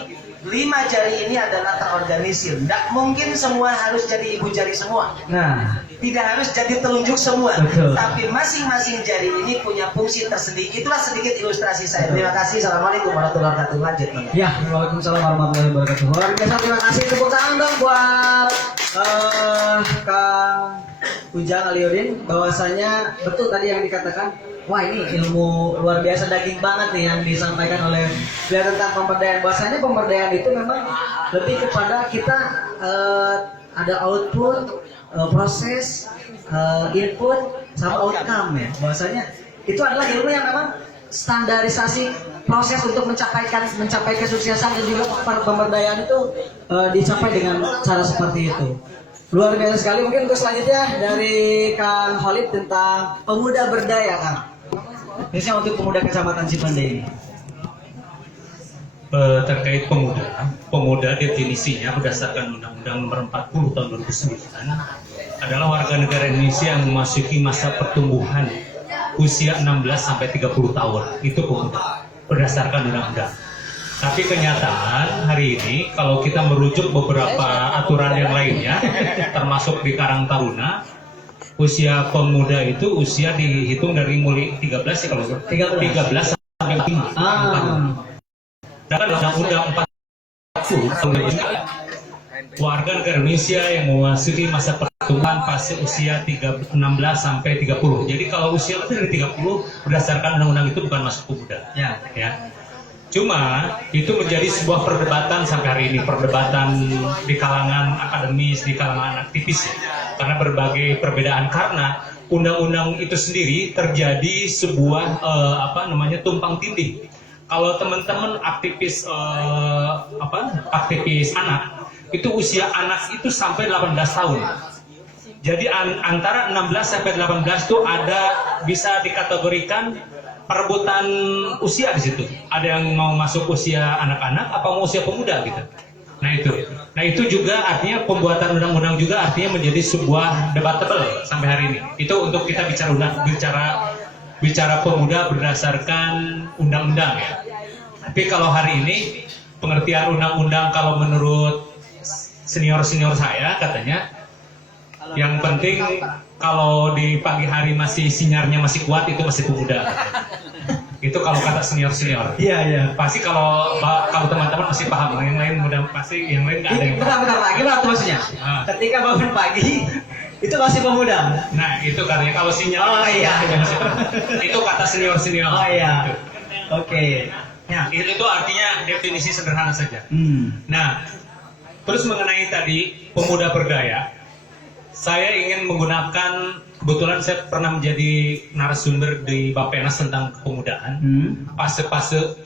5 jari ini adalah terorganisir. Tidak mungkin semua harus jadi ibu jari semua. Nah, Tidak harus jadi telunjuk semua. Betul. Tapi masing-masing jari ini punya fungsi tersendiri. Itulah sedikit ilustrasi saya. Terima kasih. Assalamualaikum warahmatullahi wabarakatuh. Lanjut. ya, Waalaikumsalam warahmatullahi wabarakatuh. Luar biasa, terima kasih. Tepuk tangan dong buat Kang Ujang Aliudin. Bahwasanya betul tadi yang dikatakan. Wah, ini ilmu luar biasa, daging banget nih yang disampaikan oleh beliau tentang pemberdayaan. Bahwasanya pemberdayaan itu memang lebih kepada kita ada output, proses, input, sama outcome ya. Bahwasanya itu adalah ilmu yang memang standarisasi proses untuk mencapai kesuksesan dan juga pemberdayaan itu dicapai dengan cara seperti itu. Luar biasa sekali. Mungkin untuk selanjutnya dari Kang Khalid tentang pemuda berdaya, Kang. Biasanya untuk pemuda Kecamatan Cipende ini. Terkait pemuda definisinya berdasarkan Undang-Undang Nomor 40 Tahun 2009 adalah warga negara Indonesia yang memasuki masa pertumbuhan usia 16 sampai 30 tahun. Itu pemuda berdasarkan undang-undang. Tapi kenyataan hari ini kalau kita merujuk beberapa aturan yang lainnya, termasuk di Karang Taruna, usia pemuda itu usia dihitung dari mulai 13 ya kalau 13 sampai 5. Dan Undang-Undang 40 warga negara Indonesia yang memasuki masa pertumbuhan fase usia 16 sampai 30. Jadi kalau usia lebih dari 30 berdasarkan undang-undang itu bukan masuk pemuda. Ya. Cuma itu menjadi sebuah perdebatan sampai hari ini, perdebatan di kalangan akademis, di kalangan aktivis ya. Karena berbagai perbedaan, karena undang-undang itu sendiri terjadi sebuah tumpang tindih. Kalau teman-teman aktivis aktivis anak, itu usia anak itu sampai 18 tahun. Jadi antara 16 sampai 18 itu ada bisa dikategorikan perebutan usia di situ. Ada yang mau masuk usia anak-anak apa mau usia pemuda gitu. Nah itu juga artinya pembuatan undang-undang juga artinya menjadi sebuah debatable sampai hari ini. Itu untuk kita bicara pemuda berdasarkan undang-undang ya. Tapi kalau hari ini pengertian undang-undang kalau menurut senior-senior saya katanya yang penting kalau di pagi hari masih sinyarnya masih kuat itu masih pemuda. Itu kalau kata senior-senior. Iya. Pasti kalau teman-teman masih paham, yang lain mudah pasti yang lain nggak ada yang paham. Bentar lagi lah terusnya. Ketika bangun pagi itu masih pemuda. Nah itu katanya kalau sinyal. Oh iya. Itu kata senior-senior. Oh iya. Gitu. Oke. Ya, itu artinya definisi sederhana saja. Nah, terus mengenai tadi pemuda berdaya, saya ingin menggunakan, kebetulan saya pernah menjadi narasumber di Bappenas tentang kepemudaan. Fase-fase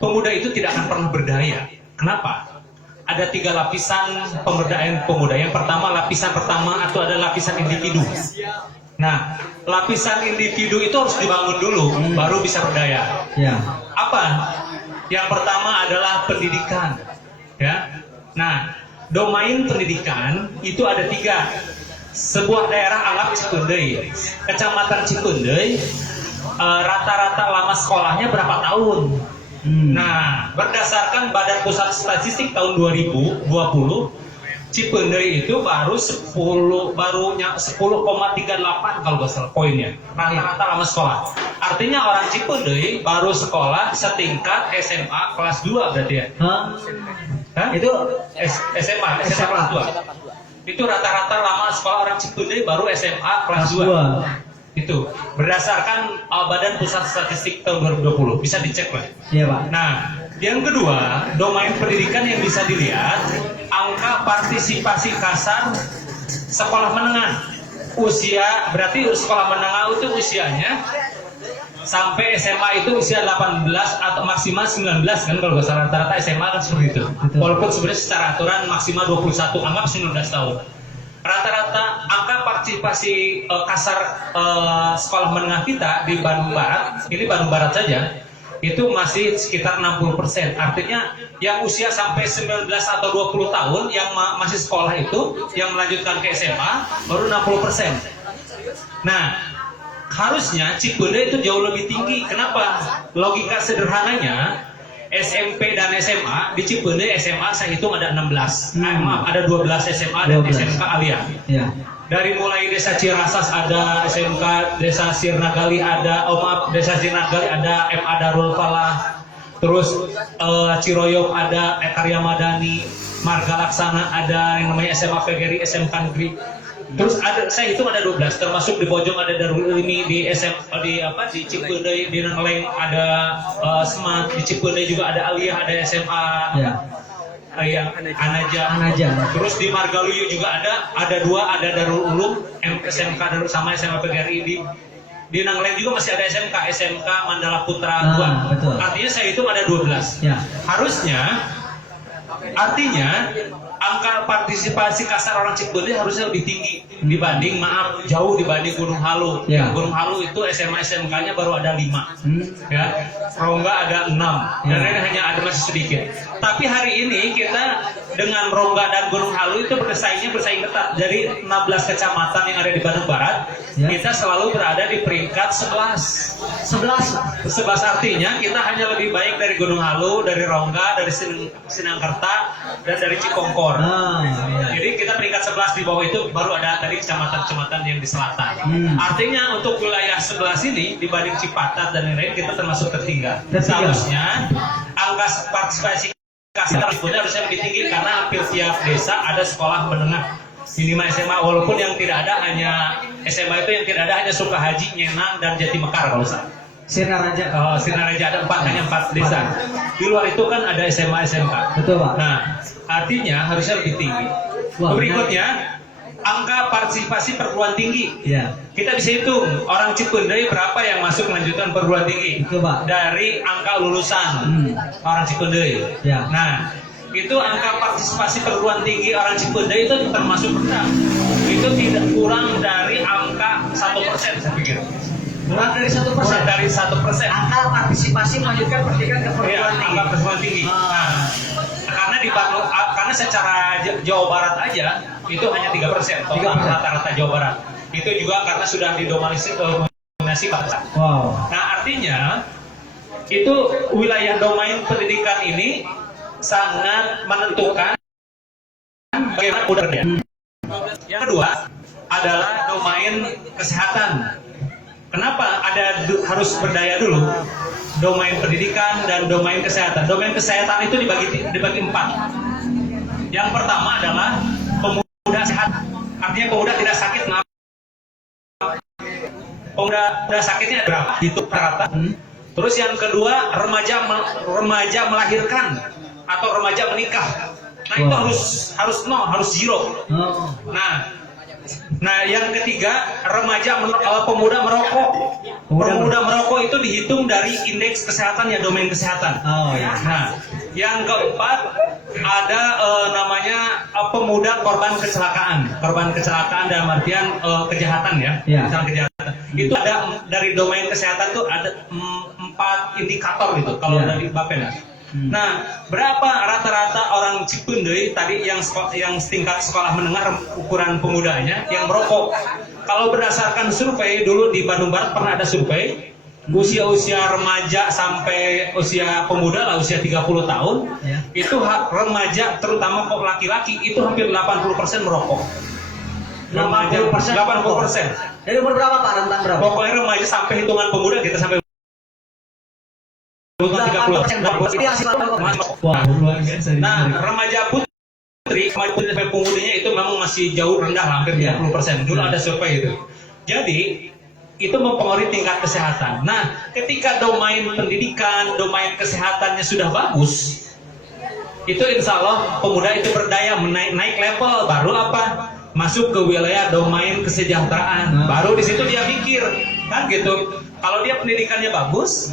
pemuda itu tidak akan pernah berdaya. Kenapa? Ada 3 lapisan pemberdayaan pemuda. Yang pertama, lapisan pertama itu adalah lapisan individu. Nah, lapisan individu itu harus dibangun dulu, baru bisa berdaya. Ya. Apa? Yang pertama adalah pendidikan. Ya. Nah, domain pendidikan itu ada 3. Sebuah daerah anggap Cipendei, Kecamatan Cipendei, rata-rata lama sekolahnya berapa tahun? Nah, berdasarkan Badan Pusat Statistik tahun 2020, Cipendei itu baru 10,38 kalau nggak salah poinnya. Rata-rata lama sekolah. Artinya orang Cipendei baru sekolah setingkat SMA kelas 2 berarti ya? Hah? Itu SMA kelas 2. Itu rata-rata lama sekolah orang Cipendei baru SMA kelas 2. Itu berdasarkan Badan Pusat Statistik tahun 2020, bisa dicek lah. Iya Pak. Nah, yang kedua, domain pendidikan yang bisa dilihat, angka partisipasi kasar sekolah menengah. Usia, berarti sekolah menengah itu usianya sampai SMA itu usia 18 atau maksimal 19 kan, kalau nggak salah rata-rata SMA kan seperti itu. Betul. Walaupun sebenarnya secara aturan maksimal 21, anggap 19 tahun. Rata-rata angka partisipasi kasar sekolah menengah kita di Bandung Barat, ini Bandung Barat saja, itu masih sekitar 60%. Artinya yang usia sampai 19 atau 20 tahun yang masih sekolah itu, yang melanjutkan ke SMA baru 60%. Nah, harusnya Cikonde itu jauh lebih tinggi. Kenapa? Logika sederhananya, SMP dan SMA di Cikonde SMA saya hitung ada 16. Maaf, ada 12 SMA dan 12. SMK Alia. Ya. Dari mulai Desa Cirasas ada SMK, Desa Sirnagali ada, Desa Sirnagali ada MA Darul Falah, terus Ciroyom ada Karya Madani, Marga Laksana ada yang namanya SMA PGRI, SMK Negeri. Terus ada, saya hitung ada 12, termasuk di Bojong ada Darul Ilmi, di di Cikonde, di Ngeleng ada Semat, di Cikonde juga ada Aliyah, ada SMA. Ya. Yang Anaja. Terus di Margaluyu juga ada 2, ada Darul Ulum, SMK Darul sama SMA PGRI. Di Nanglen juga masih ada SMK Mandala Putra 2. Betul. Artinya saya hitung ada 12. Ya. Artinya angka partisipasi kasar orang Cikonde harusnya lebih tinggi dibanding, jauh dibanding Gunung Halu. Ya. Gunung Halu itu SMA SMK-nya baru ada 5. Ya. Rongga ada 6. Dan ini hanya ada masih sedikit. Tapi hari ini kita dengan Rongga dan Gunung Halu itu bersaing ketat. Dari 16 kecamatan yang ada di Bandung Barat, Ya. kita selalu berada di peringkat 11. 11 artinya kita hanya lebih baik dari Gunung Halu, dari Rongga, dari Sinangkerta, dan dari Cikongkor. Ya. Jadi kita peringkat 11, di bawah itu baru ada tadi kecamatan-kecamatan yang di selatan. Artinya untuk wilayah sebelah sini dibanding Cipatat dan lain-lain kita termasuk tertinggal. Seharusnya angka partisipasi kasar harusnya lebih tinggi karena hampir tiap desa ada sekolah menengah minimal SMA, walaupun yang tidak ada hanya SMA itu yang tidak ada hanya Sukahaji, Nyenang, dan Jatimekar kalau salah. Sinaraja. Sinaraja ada 4, hanya 4 desa. Di luar itu kan ada SMA, SMK. Betul, Pak. Nah, artinya harusnya lebih tinggi. Wah, berikutnya, angka partisipasi perguruan tinggi. Ya. Kita bisa hitung orang Cikonde berapa yang masuk melanjutkan perguruan tinggi. Betul, Pak. Dari angka lulusan orang Cikonde. Ya. Nah, itu angka partisipasi perguruan tinggi orang Cikonde itu termasuk rendah. Itu tidak kurang dari angka 1%, saya pikir. Kurang dari 1%. Kurang dari 1%. Angka partisipasi melanjutkan pendidikan ke perguruan tinggi. Angka perguruan tinggi. Nah, karena di Bandung, karena secara Jawa Barat aja itu hanya 3%. 3% rata-rata Jawa Barat. Itu juga karena sudah didominasi bangsa. Wow. Nah, artinya itu wilayah domain pendidikan ini sangat menentukan bagaimana mudarnya. Yang kedua adalah domain kesehatan. Kenapa harus berdaya dulu? Domain pendidikan dan domain kesehatan. Domain kesehatan itu dibagi 4. Yang pertama adalah pemuda sehat. Artinya pemuda tidak sakit. Pemuda sakitnya berapa? Itu rata. Terus yang kedua remaja melahirkan atau remaja menikah. Nah, itu harus zero. Nah, yang ketiga pemuda merokok. Pemuda merokok itu dihitung dari indeks kesehatan ya, domain kesehatan. Nah, yang keempat ada namanya pemuda korban kecelakaan dalam artian kejahatan ya. Kejahatan. Itu ada dari domain kesehatan tuh ada 4 indikator gitu kalau dari Bappenas. Nah, berapa rata-rata orang Cikonde tadi yang setingkat sekolah menengah ukuran pemudanya yang merokok? Kalau berdasarkan survei dulu di Bandung Barat pernah ada survei usia remaja sampai usia pemuda lah, usia 30 tahun itu remaja terutama laki-laki itu hampir 80% merokok. 80%. Dari umur berapa, Pak? Rentang berapa? Pokoknya remaja sampai hitungan pemuda kita sampai 30. Nah, remaja putri sampai pemudanya itu memang masih jauh rendah, hampir 30%. Dulu ada survei itu. Jadi itu mempengaruhi tingkat kesehatan. Nah, ketika domain pendidikan, domain kesehatannya sudah bagus, itu insya Allah pemuda itu berdaya naik level. Baru apa? masuk ke wilayah domain kesejahteraan. Baru di situ dia mikir, kan gitu. Kalau dia pendidikannya bagus,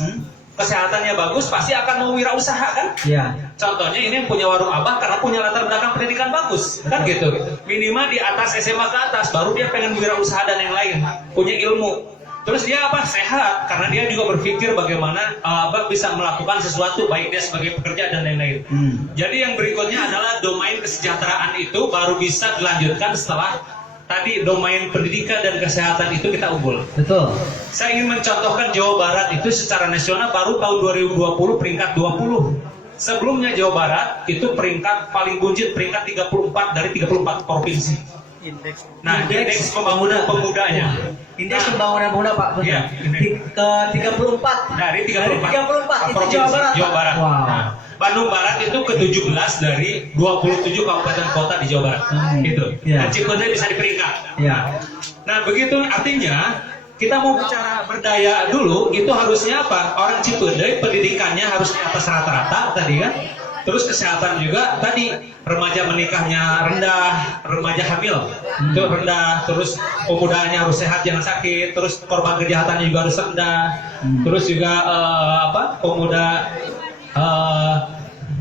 kesehatannya bagus, pasti akan mau wirausaha kan? Ya. Contohnya ini yang punya warung Abah karena punya latar belakang pendidikan bagus, kan gitu. Minimal di atas SMA ke atas, baru dia pengen wirausaha dan yang lain, punya ilmu. Terus dia apa? Sehat, karena dia juga berpikir bagaimana Abah bisa melakukan sesuatu, baik dia sebagai pekerja dan lain-lain. Jadi yang berikutnya adalah domain kesejahteraan itu baru bisa dilanjutkan setelah tadi domain pendidikan dan kesehatan itu kita unggul. Betul. Saya ingin mencontohkan Jawa Barat itu secara nasional baru tahun 2020 peringkat 20. Sebelumnya Jawa Barat itu peringkat paling buncit, peringkat 34 dari 34 provinsi. Nah, indeks pembangunan pemudanya. Indeks pembangunan pemuda Pak. Betul. Iya, Ke 34. Dari 34. 34 itu provinsi Jawa Barat. Jawa Barat. Wow. Nah, Bandung Barat itu ke-17 dari 27 kabupaten kota di Jawa Barat. Gitu. Iya. Dan Cikonde bisa di peringkat. Ya. Nah, begitu artinya kita mau bicara berdaya dulu, itu harusnya apa? Orang Cikonde pendidikannya harus di atas rata-rata tadi kan. Terus kesehatan juga tadi, remaja menikahnya rendah, remaja hamil itu rendah, terus pemudanya harus sehat jangan sakit, terus korban kejahatannya juga harus rendah, terus juga pemuda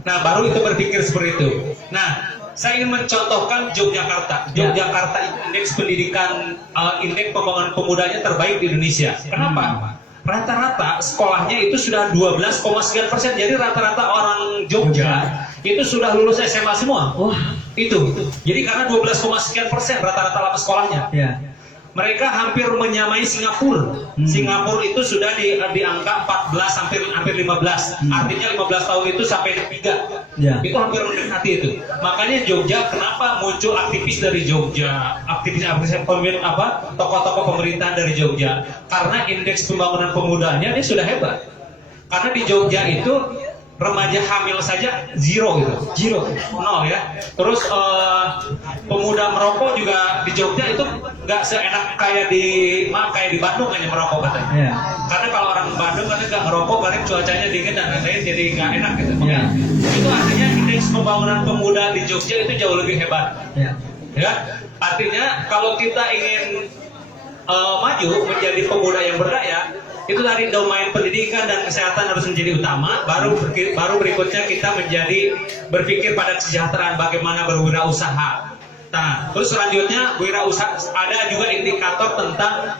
nah baru itu berpikir seperti itu. Nah, saya ingin mencontohkan Yogyakarta. Yogyakarta indeks pendidikan, indeks pembangunan pemudanya terbaik di Indonesia. Kenapa? Rata-rata sekolahnya itu sudah 12,sekian%. Jadi rata-rata orang Jogja itu sudah lulus SMA semua. Wah. Itu. Jadi karena 12,sekian% rata-rata lama sekolahnya. Ya. Mereka hampir menyamai Singapura. Singapura itu sudah di angka 14 hampir 15. Artinya 15 tahun itu sampai di 3. Ya. Itu hampir mendekati itu. Makanya Jogja kenapa muncul aktivis dari Jogja, tokoh-tokoh pemerintahan dari Jogja. Karena indeks pembangunan pemudanya dia sudah hebat. Karena di Jogja itu remaja hamil saja zero gitu, 0 ya. Terus pemuda merokok juga di Jogja itu nggak seenak kayak di Bandung hanya merokok katanya. Ya. Karena kalau orang Bandung kan nggak ngerokok, karena cuacanya dingin dan lain-lain jadi nggak enak gitu. Ya. Itu artinya indeks pembangunan pemuda di Jogja itu jauh lebih hebat. Ya. Ya, artinya kalau kita ingin maju menjadi pemuda yang berdaya, itu dari domain pendidikan dan kesehatan harus menjadi utama. Baru berikutnya kita menjadi berpikir pada kesejahteraan, bagaimana berwirausaha. Nah, terus selanjutnya wirausaha ada juga indikator tentang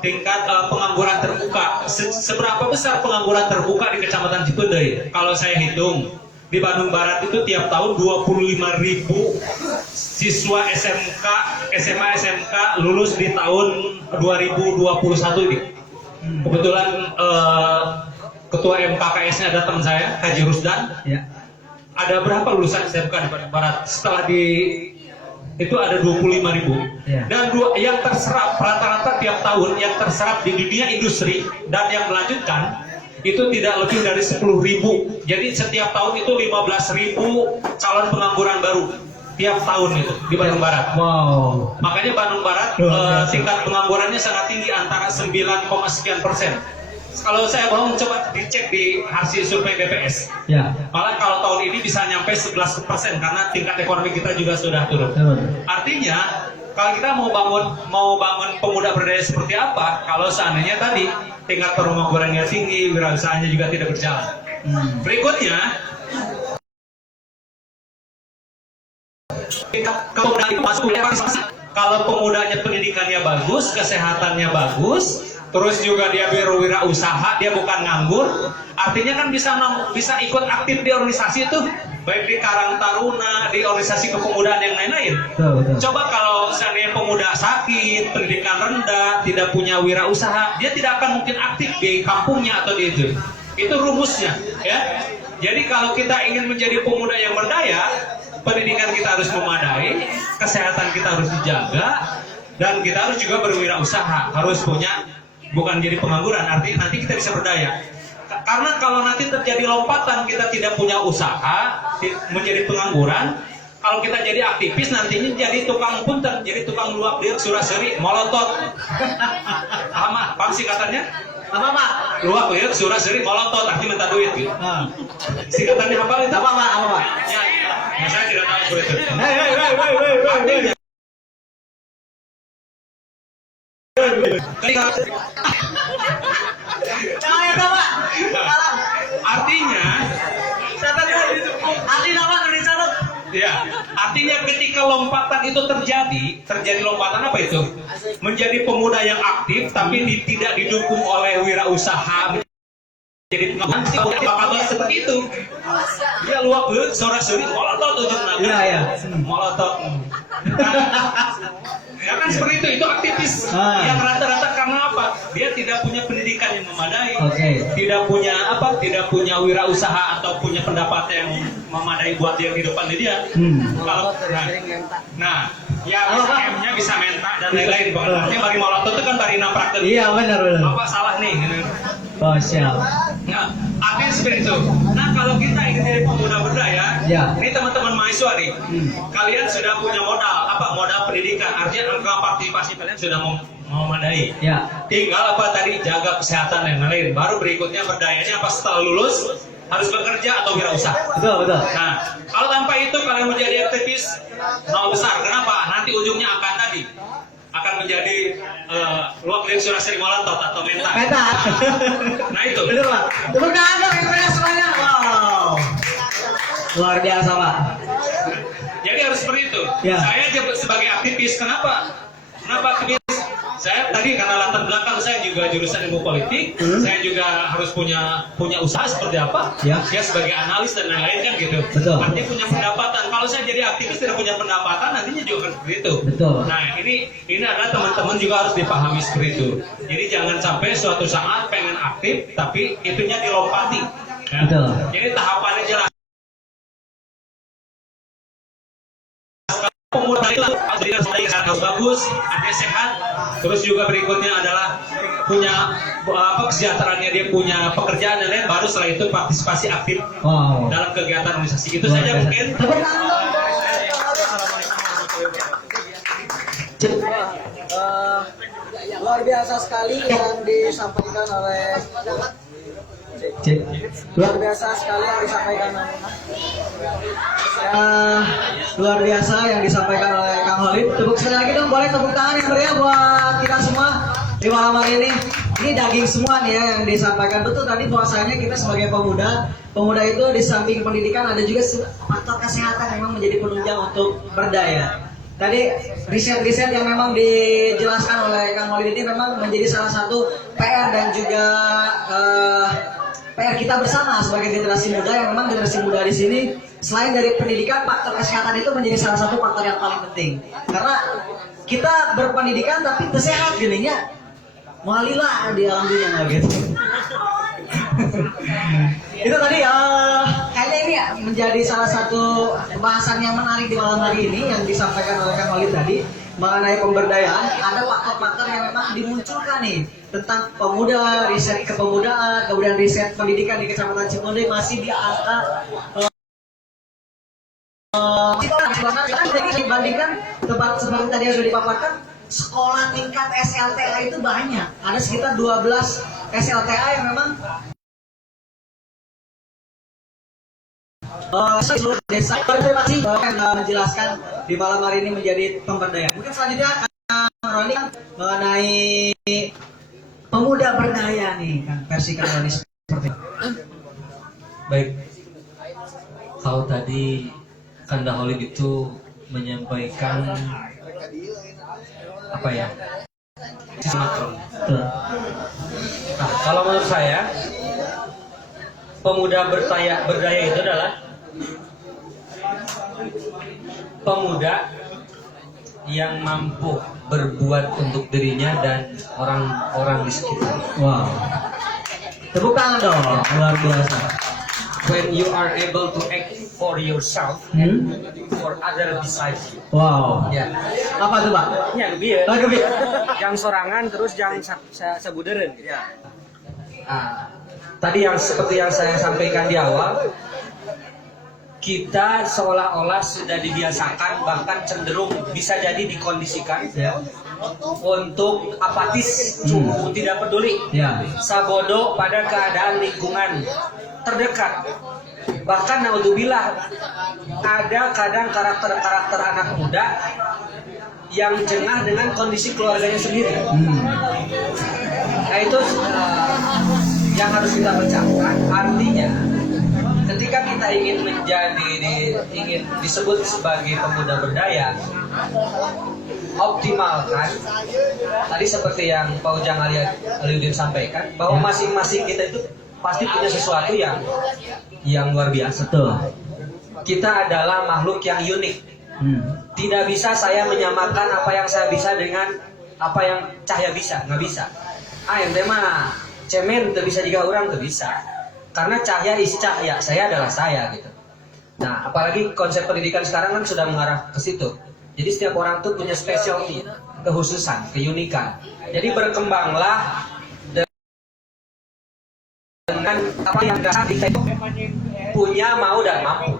tingkat pengangguran terbuka. Seberapa besar pengangguran terbuka di Kecamatan Cikonde? Kalau saya hitung, di Bandung Barat itu tiap tahun 25.000 siswa SMA SMK lulus di tahun 2021 ini. Kebetulan ketua MKKS-nya ada teman saya, Haji Rusdan. Ya. Ada berapa lulusan SMK di Bandung Barat? Setelah itu ada 25.000. Ya. Dan yang terserap rata-rata tiap tahun yang terserap di dunia industri dan yang melanjutkan itu tidak lebih dari 10.000. Jadi setiap tahun itu 15.000 calon pengangguran baru tiap tahun itu di Bandung Barat. Wow. Makanya Bandung Barat tingkat penganggurannya sangat tinggi, antara 9,sekian%. Kalau saya mau coba dicek di hasil survei BPS, Ya. malah kalau tahun ini bisa nyampe 11% karena tingkat ekonomi kita juga sudah turun. Artinya kalau kita mau bangun pemuda berdaya seperti apa, kalau seandainya tadi tingkat penganggurannya tinggi, wirausahanya juga tidak berjalan. Berikutnya, kalau pemudanya pendidikannya bagus, kesehatannya bagus, terus juga dia berwirausaha, dia bukan nganggur, artinya kan bisa ikut aktif di organisasi itu, baik di Karang Taruna, di organisasi kepemudaan yang lain-lain. Coba kalau seandainya pemuda sakit, pendidikan rendah, tidak punya wirausaha, dia tidak akan mungkin aktif di kampungnya atau di itu. Itu rumusnya, ya. Jadi kalau kita ingin menjadi pemuda yang berdaya, pendidikan kita harus memadai, kesehatan kita harus dijaga, dan kita harus juga berwirausaha, harus punya, bukan jadi pengangguran, artinya nanti kita bisa berdaya. Karena kalau nanti terjadi lompatan, kita tidak punya usaha, menjadi pengangguran, kalau kita jadi aktivis nantinya jadi tukang punten, jadi tukang luap dia suraseri, molotot. Apa sih katanya? Apa Pak? Luap ya, suraseri, molotot, artinya minta duit gitu. Singkatannya apa itu? Apa Pak? Ya, Ya, saya tidak tahu seperti itu. Artinya, ya, artinya ketika lompatan itu terjadi lompatan apa itu? Menjadi pemuda yang aktif, tapi tidak didukung oleh wirausaha. Jadi bakal seperti itu. Dia luak dulu, sore-sore, molotov tuh jurnal. Iya. Molotov. Ya kan seperti itu aktivis yang rata-rata karena apa? Dia tidak punya pendidikan yang memadai, tidak punya wirausaha atau punya pendapat yang memadai buat dia kehidupan dia. Kalau nah, ya bisa M-nya bisa mentak dan lain-lain. Artinya bari molotov itu kan bari naprak. Iya benar. Apa salah nih? Oh siap. Nah, artinya seperti itu. Nah, kalau kita ingin jadi pemuda berdaya, ini teman-teman mahasiswa nih, kalian sudah punya modal pendidikan, artinya angka partisipasi kalian sudah memadai. Ya. Tinggal tadi jaga kesehatan dan lain-lain. Baru berikutnya berdayanya setelah lulus harus bekerja atau wirausaha. Betul. Nah, kalau tanpa itu kalian menjadi aktivis nol besar. Kenapa? Nanti ujungnya akan menjadi luak dari surah seri molotov atau mental. Nah itu. Betul Pak. Tepuk tangan dong kepada semuanya. Wow. Luar biasa Pak. Jadi harus seperti itu. Ya. Saya sebagai aktivis, kenapa aktivis? Saya tadi karena latar belakang saya juga jurusan ilmu politik, saya juga harus punya usaha seperti apa? Ya. Saya sebagai analis dan lain-lain kan gitu. Betul. Artinya punya pendapatan. Kalau saya jadi aktivis tidak punya pendapatan, nantinya juga akan seperti itu. Betul. Nah ini adalah teman-teman juga harus dipahami seperti itu. Jadi jangan sampai suatu saat pengen aktif, tapi itunya dilompati. Ya. Betul. Jadi tahapannya jelas. Pemuda itu harus bagus, artinya sehat. Terus juga berikutnya adalah punya kesejahteraannya, dia punya pekerjaan dan lain. Baru setelah itu partisipasi aktif dalam kegiatan organisasi. Itu saja mungkin. Luar biasa sekali yang disampaikan oleh luar biasa sekali yang disampaikan luar biasa yang disampaikan oleh Kang Holid. Tepuk sekali lagi dong, boleh tepuk tangan yang meriah buat kita semua di malam hari ini. Ini daging semua nih ya yang disampaikan. Betul tadi bahwasanya kita sebagai pemuda itu di samping pendidikan ada juga faktor kesehatan yang memang menjadi penunjang untuk berdaya. Tadi riset-riset yang memang dijelaskan oleh Kang Holid ini memang menjadi salah satu PR dan juga PR kita bersama sebagai generasi muda, yang memang generasi muda di sini selain dari pendidikan, faktor kesehatan itu menjadi salah satu faktor yang paling penting. Karena kita berpendidikan tapi sehat gininya, mualilah di alam dunia gitu. Itu tadi kayaknya ini ya menjadi salah satu pembahasan yang menarik di malam hari ini yang disampaikan oleh Kang Holid tadi mengenai pemberdayaan. Ada faktor-faktor yang memang dimunculkan nih tentang pemuda, riset kepemudaan, kemudian riset pendidikan di Kecamatan Cikonde masih di angka dibandingkan tempat seperti tadi yang sudah dipaparkan, sekolah tingkat SLTA itu banyak. Ada sekitar 12 SLTA yang memang seluruh desa. Terima kasih yang menjelaskan di malam hari ini menjadi pemberdayaan. Mungkin selanjutnya Roni mengenai pemuda berdaya nih kan, versi Kang Roni seperti itu. Baik, kalau tadi Kanda Holid itu menyampaikan apa ya? Makro. Nah, kalau menurut saya pemuda berdaya itu adalah pemuda yang mampu berbuat untuk dirinya dan orang-orang di sekitar. Wow. Tepuk tangan dong, luar biasa. When you are able to act for yourself and for other besides you. Wow. Ya. Apa tuh Pak? Ya, lebih ya. Lebih. Yang sorangan terus yang sabuderen. Ya. Tadi yang seperti yang saya sampaikan di awal, kita seolah-olah sudah dibiasakan, bahkan cenderung bisa jadi dikondisikan untuk apatis, cukup tidak peduli, sabodo pada keadaan lingkungan terdekat. Bahkan naudzubillah ada kadang karakter-karakter anak muda yang jengah dengan kondisi keluarganya sendiri. Nah itu yang harus kita pecahkan. Artinya ketika kita ingin ingin disebut sebagai pemuda berdaya, optimalkan tadi seperti yang Pak Ujang Aliuddin sampaikan bahwa masing-masing kita itu pasti punya sesuatu yang luar biasa. Betul. Kita adalah makhluk yang unik. Tidak bisa saya menyamakan apa yang saya bisa dengan apa yang Cahya bisa, nggak bisa. Yang mah cemen tidak bisa juga orang tidak bisa. Karena Cahya isi Cahya, saya adalah saya gitu. Nah, apalagi konsep pendidikan sekarang kan sudah mengarah ke situ. Jadi setiap orang tuh punya specialty, kehususan, keunikan. Jadi berkembanglah dengan apa yang kita itu punya, mau dan mampu.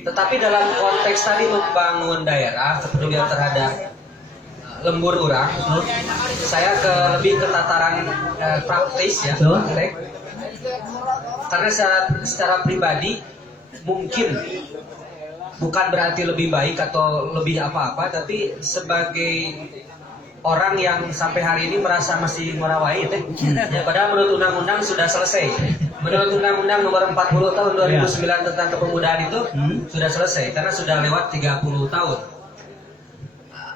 Tetapi dalam konteks tadi membangun daerah, kepedulian terhadap lembur orang, saya lebih ke tataran praktis ya, praktek. Karena secara pribadi mungkin bukan berarti lebih baik atau lebih apa-apa, tapi sebagai orang yang sampai hari ini merasa masih merawai ya, padahal menurut undang-undang sudah selesai. Menurut Undang-Undang Nomor 40 Tahun 2009 tentang kepemudaan itu sudah selesai karena sudah lewat 30 tahun.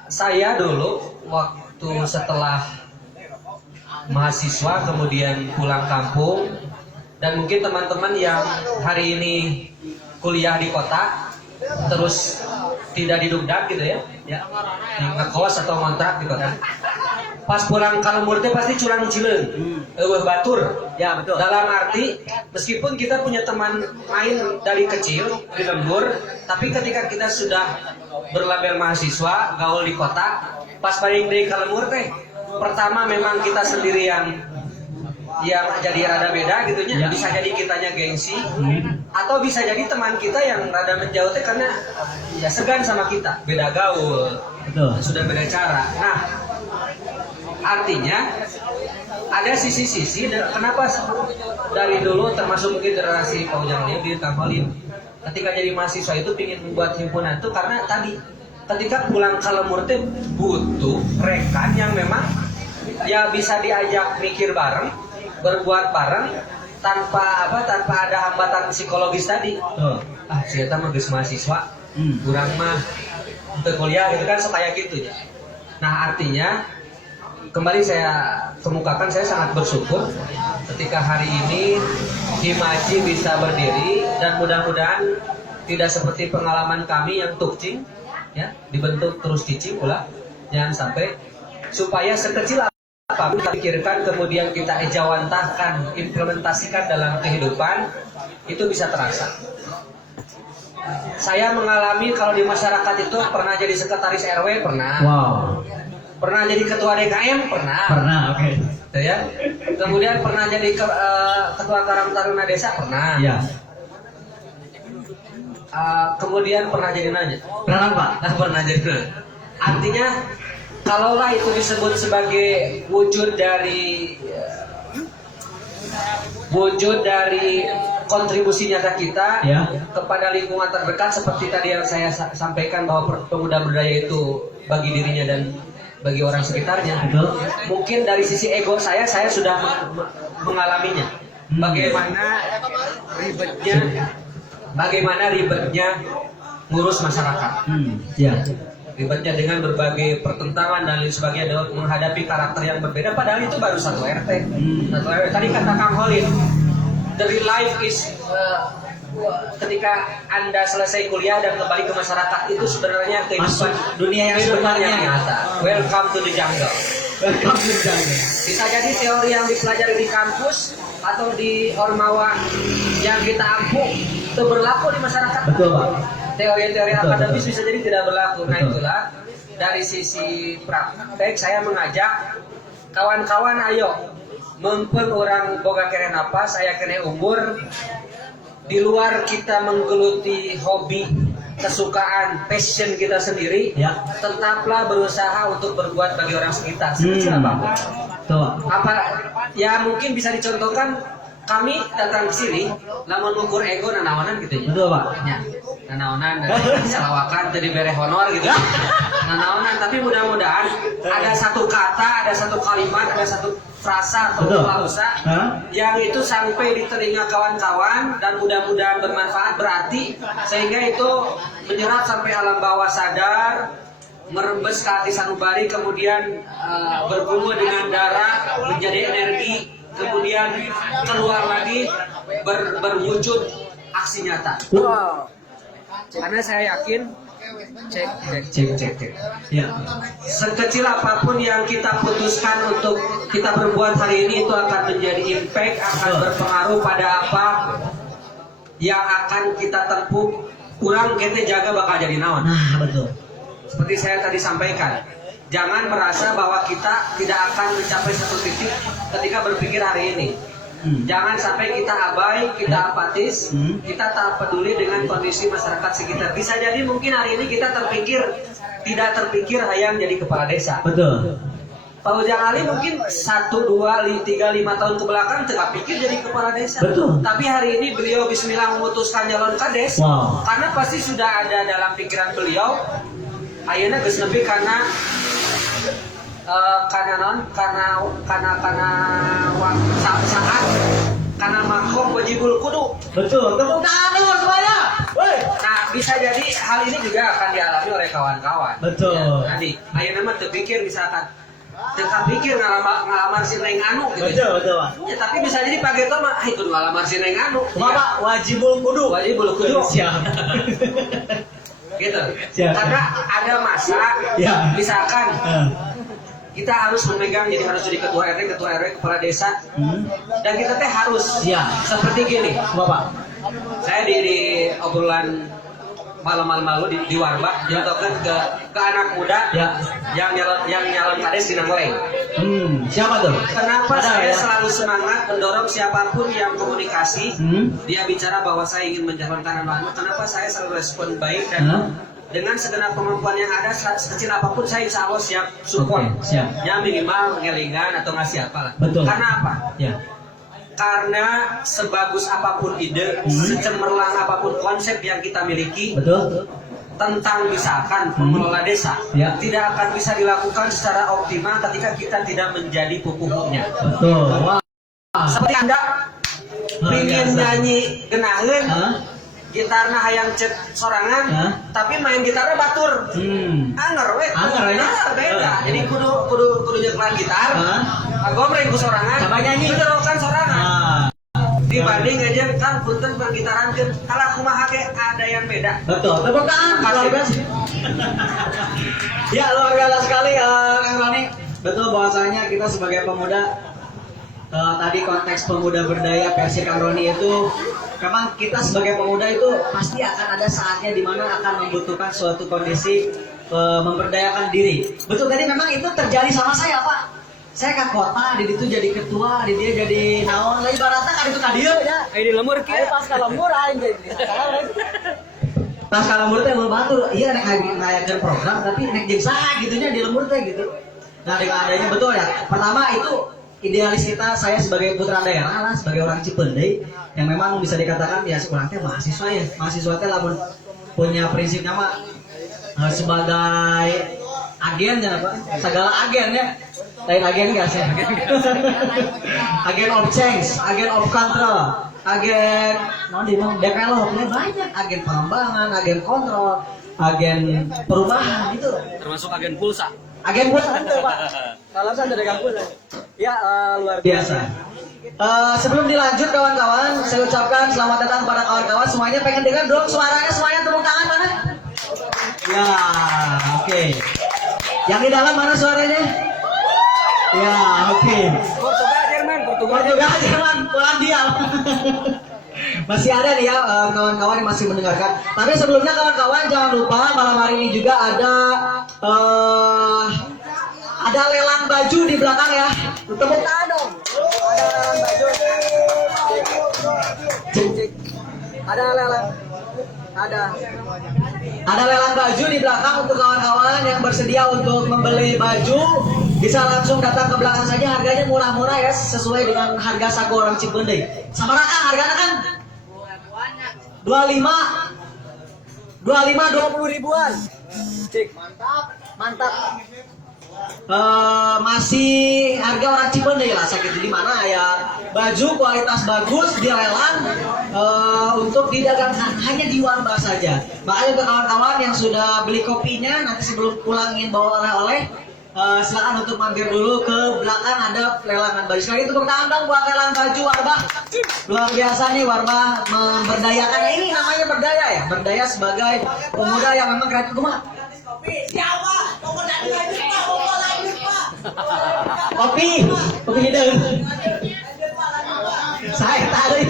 Saya dulu waktu setelah mahasiswa kemudian pulang kampung, dan mungkin teman-teman yang hari ini kuliah di kota terus tidak di Dugdak gitu ya, ngekos atau ngontrak di kota. Pas pulang ke lembur teh pasti curang cileun, batur. Ya betul. Dalam arti meskipun kita punya teman main dari kecil di lembur, tapi ketika kita sudah berlabel mahasiswa, gaul di kota, pas balik dari ke lembur teh, pertama memang kita sendiri yang jadi rada beda gitunya, bisa jadi kitanya gengsi, atau bisa jadi teman kita yang rada menjauh teh karena ya segan sama kita, beda gaul, sudah beda cara. Nah, artinya ada sisi-sisi kenapa dari dulu termasuk mungkin generasi Pak Ujang Aliuddin, Kamalin, ketika jadi mahasiswa itu ingin membuat himpunan itu karena tadi ketika pulang ke lembur teh butuh rekan yang memang ya bisa diajak mikir bareng, berbuat bareng tanpa ada hambatan psikologis tadi. Saya mah geus mahasiswa, kurang mah untuk kuliah gitu kan, supaya gitu ya. Nah, artinya kembali saya kemukakan, saya sangat bersyukur ketika hari ini Himaji bisa berdiri, dan mudah-mudahan tidak seperti pengalaman kami yang tukcing ya, dibentuk terus cicing pula. Jangan sampai, supaya sekecil apapun kita pikirkan kemudian kita ejawantahkan, implementasikan dalam kehidupan, itu bisa terasa. Saya mengalami kalau di masyarakat itu pernah jadi sekretaris RW, pernah. Pernah jadi ketua DKM, pernah. Oke. Ya. Kemudian pernah jadi ketua Karang Taruna Desa, pernah. Ya. Kemudian pernah jadi nanya. Pernah Pak? Pernah jadi nanya. Artinya, kalaulah itu disebut sebagai wujud dari kontribusi nyata kita kepada lingkungan terdekat, seperti tadi yang saya sampaikan bahwa pemuda berdaya itu bagi dirinya dan bagi orang sekitarnya. Mungkin dari sisi ego saya sudah mengalaminya. Bagaimana ribetnya ngurus masyarakat. Ribetnya dengan berbagai pertentangan dan lain sebagainya, menghadapi karakter yang berbeda, padahal itu baru satu RT. Tadi kata Kang Holid, the real life is ketika Anda selesai kuliah dan kembali ke masyarakat, itu sebenarnya kehidupan dunia yang sebenarnya nyata. Welcome to the jungle. Bisa jadi teori yang dipelajari di kampus atau di Ormawa yang kita ampuh itu berlaku di masyarakat. Betul Pak. Teori-teori akademis bisa jadi tidak berlaku. Nah itulah dari sisi praktek saya mengajak kawan-kawan, ayo mumpun orang boga kene apa, saya kene umur, di luar kita menggeluti hobi, kesukaan, passion kita sendiri, tetaplah berusaha untuk berbuat bagi orang sekitar sekecil apapun. Apa ya mungkin bisa dicontohkan kami datang ke sini lamun ngukur ego nanaonan gitu ya. Betul Pak. Ya, nanaonan dan salawakan jadi bere honor gitu. Nanaonan, tapi mudah-mudahan ada satu kata, ada satu kalimat, ada satu frasa atau Betul. klausa yang itu sampai di telinga kawan-kawan dan mudah-mudahan bermanfaat, berarti sehingga itu menyerap sampai alam bawah sadar, merembes ke hati sanubari, kemudian bergumul dengan darah menjadi energi, kemudian keluar lagi berwujud aksi nyata. Karena saya yakin cek. Ya. Sekecil apapun yang kita putuskan untuk kita berbuat hari ini itu akan menjadi impact, akan berpengaruh pada apa yang akan kita tempuh. Kurang kita jaga bakal jadi naon. Nah, betul. Seperti saya tadi sampaikan, jangan merasa bahwa kita tidak akan mencapai satu titik ketika berpikir hari ini. Jangan sampai kita abai, kita apatis, kita tak peduli dengan kondisi masyarakat sekitar. Bisa jadi mungkin hari ini kita tidak terpikir hayang jadi kepala desa. Betul. Pak Ujang Ali mungkin 1, 2, 3, 5 tahun ke belakang tidak pikir jadi kepala desa. Betul. Tapi hari ini beliau bismillah memutuskan jalan kades. Wow. Karena pasti sudah ada dalam pikiran beliau. Ayeuna geus nepi karena saat karena makom wajibul kudu. Betul. Tepuk tangan dulu semuanya. Woi. Nah, bisa jadi hal ini juga akan dialami oleh kawan-kawan. Betul. Ya, nanti ayeuna mah teu pikir misalkan teu pikir ngalamar si Neng Anu gitu. Betul, Pak. Ya, tapi bisa jadi Pak Geto mah kudu ngalamar si Neng Anu. Bapak wajibul kudu. Wajibul kudu. Siap. Gitu. Siap. Karena ada masa Ya. misalkan kita harus memegang, jadi harus jadi ketua RT, kepala desa, dan kita teh harus Siap. seperti gini. Bapak. Saya di obrolan malam-malam lalu di Warbak dicontohkan ke anak muda Ya. yang nyalon kades di Nangleng. Siapa tuh? Kenapa Ada, saya ya? selalu semangat mendorong siapapun yang komunikasi, dia bicara bahwa saya ingin mencalonkan anakmu, kenapa saya selalu respon baik dan dengan segenap kemampuan yang ada, sekecil apapun saya insya Allah siap support. Oke, siap. Ya minimal ngelingan atau ngasih apa lah. Betul. Karena apa? Ya. Karena sebagus apapun ide, secemerlang apapun konsep yang kita miliki, Betul. tentang misalkan pengelola desa, Ya. tidak akan bisa dilakukan secara optimal ketika kita tidak menjadi pupuhnya. Betul. Wah. Seperti Anda ingin biasa. nyanyi genaheun, Hah? gitarna hayang cek sorangan, Hah? tapi main gitarnya batur. Anger we. Anger, ya? Beda. Jadi kudu nyeklan gitar. Hah? Gomreng ku sorangan. Sama nyanyi. Benerokan sorangan. Ah. Dibanding aja kan punten pergitarankeun. Kalau kumaha ge ada yang beda. Betul. Tepuk tangan. Luar biasa. Ya, luar biasa sekali Kang Roni. Betul, bahwasanya kita sebagai pemuda, tadi konteks pemuda berdaya versi Kang Roni itu, memang kita sebagai pemuda itu pasti akan ada saatnya di mana akan membutuhkan suatu kondisi memberdayakan diri. Betul, tadi memang itu terjadi sama saya Pak. Saya ke kota, di itu jadi ketua, di dia jadi naon, lain ibaratnya kan itu kadir ya. Ini lemur kieu. Pas kalembur aing jadi. Pas kalembur teh mau batur, iya nek ngayakeun program tapi nek jeung saha gitunya di lembur teh gitu. Nah, dengan adanya betul ya. Pertama itu idealis kita, saya sebagai putra daerah lah, sebagai orang Cipendei yang memang bisa dikatakan ya sekurang teh mahasiswa ya. Mahasiswa teh lamun punya prinsip nama sebagai agen ya apa? Segala agen ya. Lain agen gak sih? Agen of change, agen of control, agen developnya banyak, agen pengembangan, agen kontrol, agen perubahan gitu. Termasuk agen pulsa. Agen pulsa itu Pak. Kalau saya dari kampus. Ya luar Biasa. Sebelum dilanjut kawan-kawan, saya ucapkan selamat datang kepada kawan-kawan semuanya. Pengen dengar dong suaranya semuanya, tepuk tangan mana? Ya, oke. Yang di dalam mana suaranya? Ya, oke. Portugal, Jerman, Polandia. Masih ada nih ya kawan-kawan yang masih mendengarkan. Tapi sebelumnya kawan-kawan jangan lupa malam hari ini juga ada lelang baju di belakang ya. Tepuk tangan dong. Ada lelang baju. Ada lelang. Ada lelang baju di belakang untuk kawan-kawan yang bersedia untuk membeli baju bisa langsung datang ke belakang saja. Harganya murah-murah ya, sesuai dengan harga saku orang Cipendei. Sama Kang, harganya kan 25 20 ribuan. Cik, mantap. Masih harga orang Cipendei lah sakit di mana ya, baju kualitas bagus dilelang untuk didagangkan hanya di Warba saja. Makanya untuk kawan-kawan yang sudah beli kopinya nanti sebelum pulang ingin bawa oleh-oleh, silakan untuk mampir dulu ke belakang, ada lelangan baju. Sekali itu tepuk tangan dong buat lelang baju Warba. Luar biasa nih Warba memberdayakan. Ini namanya berdaya ya, berdaya sebagai pemuda yang memang kreatif. Siapa? Mau lanjut Pak, mau lanjut Pak. Kopi hidung. Saya tarik.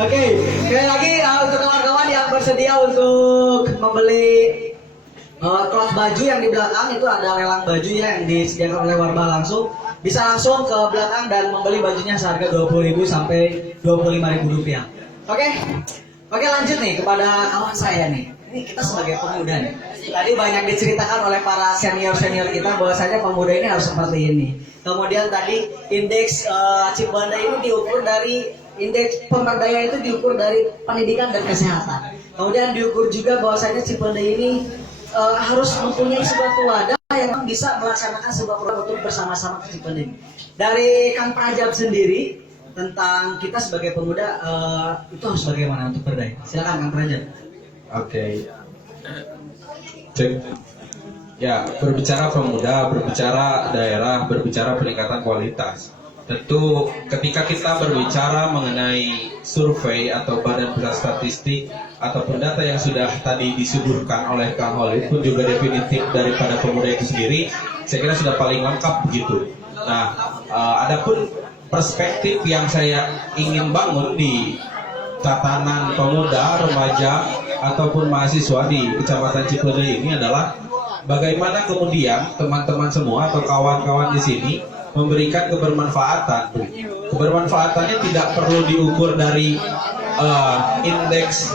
Oke, sekali lagi untuk kawan-kawan yang bersedia untuk membeli klub baju yang di belakang itu ada lelang baju yang disediakan oleh Warba langsung. Bisa langsung ke belakang dan membeli bajunya seharga 20.000 sampai 25.000 rupiah. Oke, lanjut nih kepada kawan saya nih. Ini kita sebagai pemuda nih. Tadi banyak diceritakan oleh para senior-senior kita bahwasanya pemuda ini harus seperti ini. Kemudian tadi indeks Cipendei ini diukur dari indeks pemberdayaan itu diukur dari pendidikan dan kesehatan. Kemudian diukur juga bahwasanya Cipendei ini harus mempunyai sebuah wadah yang bisa melaksanakan sebuah program untuk bersama-sama ke Cipendei. Dari Kang Prajab sendiri tentang kita sebagai pemuda itu harus bagaimana untuk berdaya. Silakan Kang Prajab. Oke. Cek. Ya, berbicara pemuda, berbicara daerah, berbicara peningkatan kualitas. Tentu ketika kita berbicara mengenai survei atau badan pusat statistik ataupun data yang sudah tadi disuguhkan oleh Kang Holid pun juga definitif daripada pemuda itu sendiri, saya kira sudah paling lengkap begitu. Nah, adapun perspektif yang saya ingin bangun di tatanan pemuda, remaja ataupun mahasiswa di Kecamatan Cipendei ini adalah bagaimana kemudian teman-teman semua atau kawan-kawan di sini memberikan kebermanfaatan. Kebermanfaatannya tidak perlu diukur dari indeks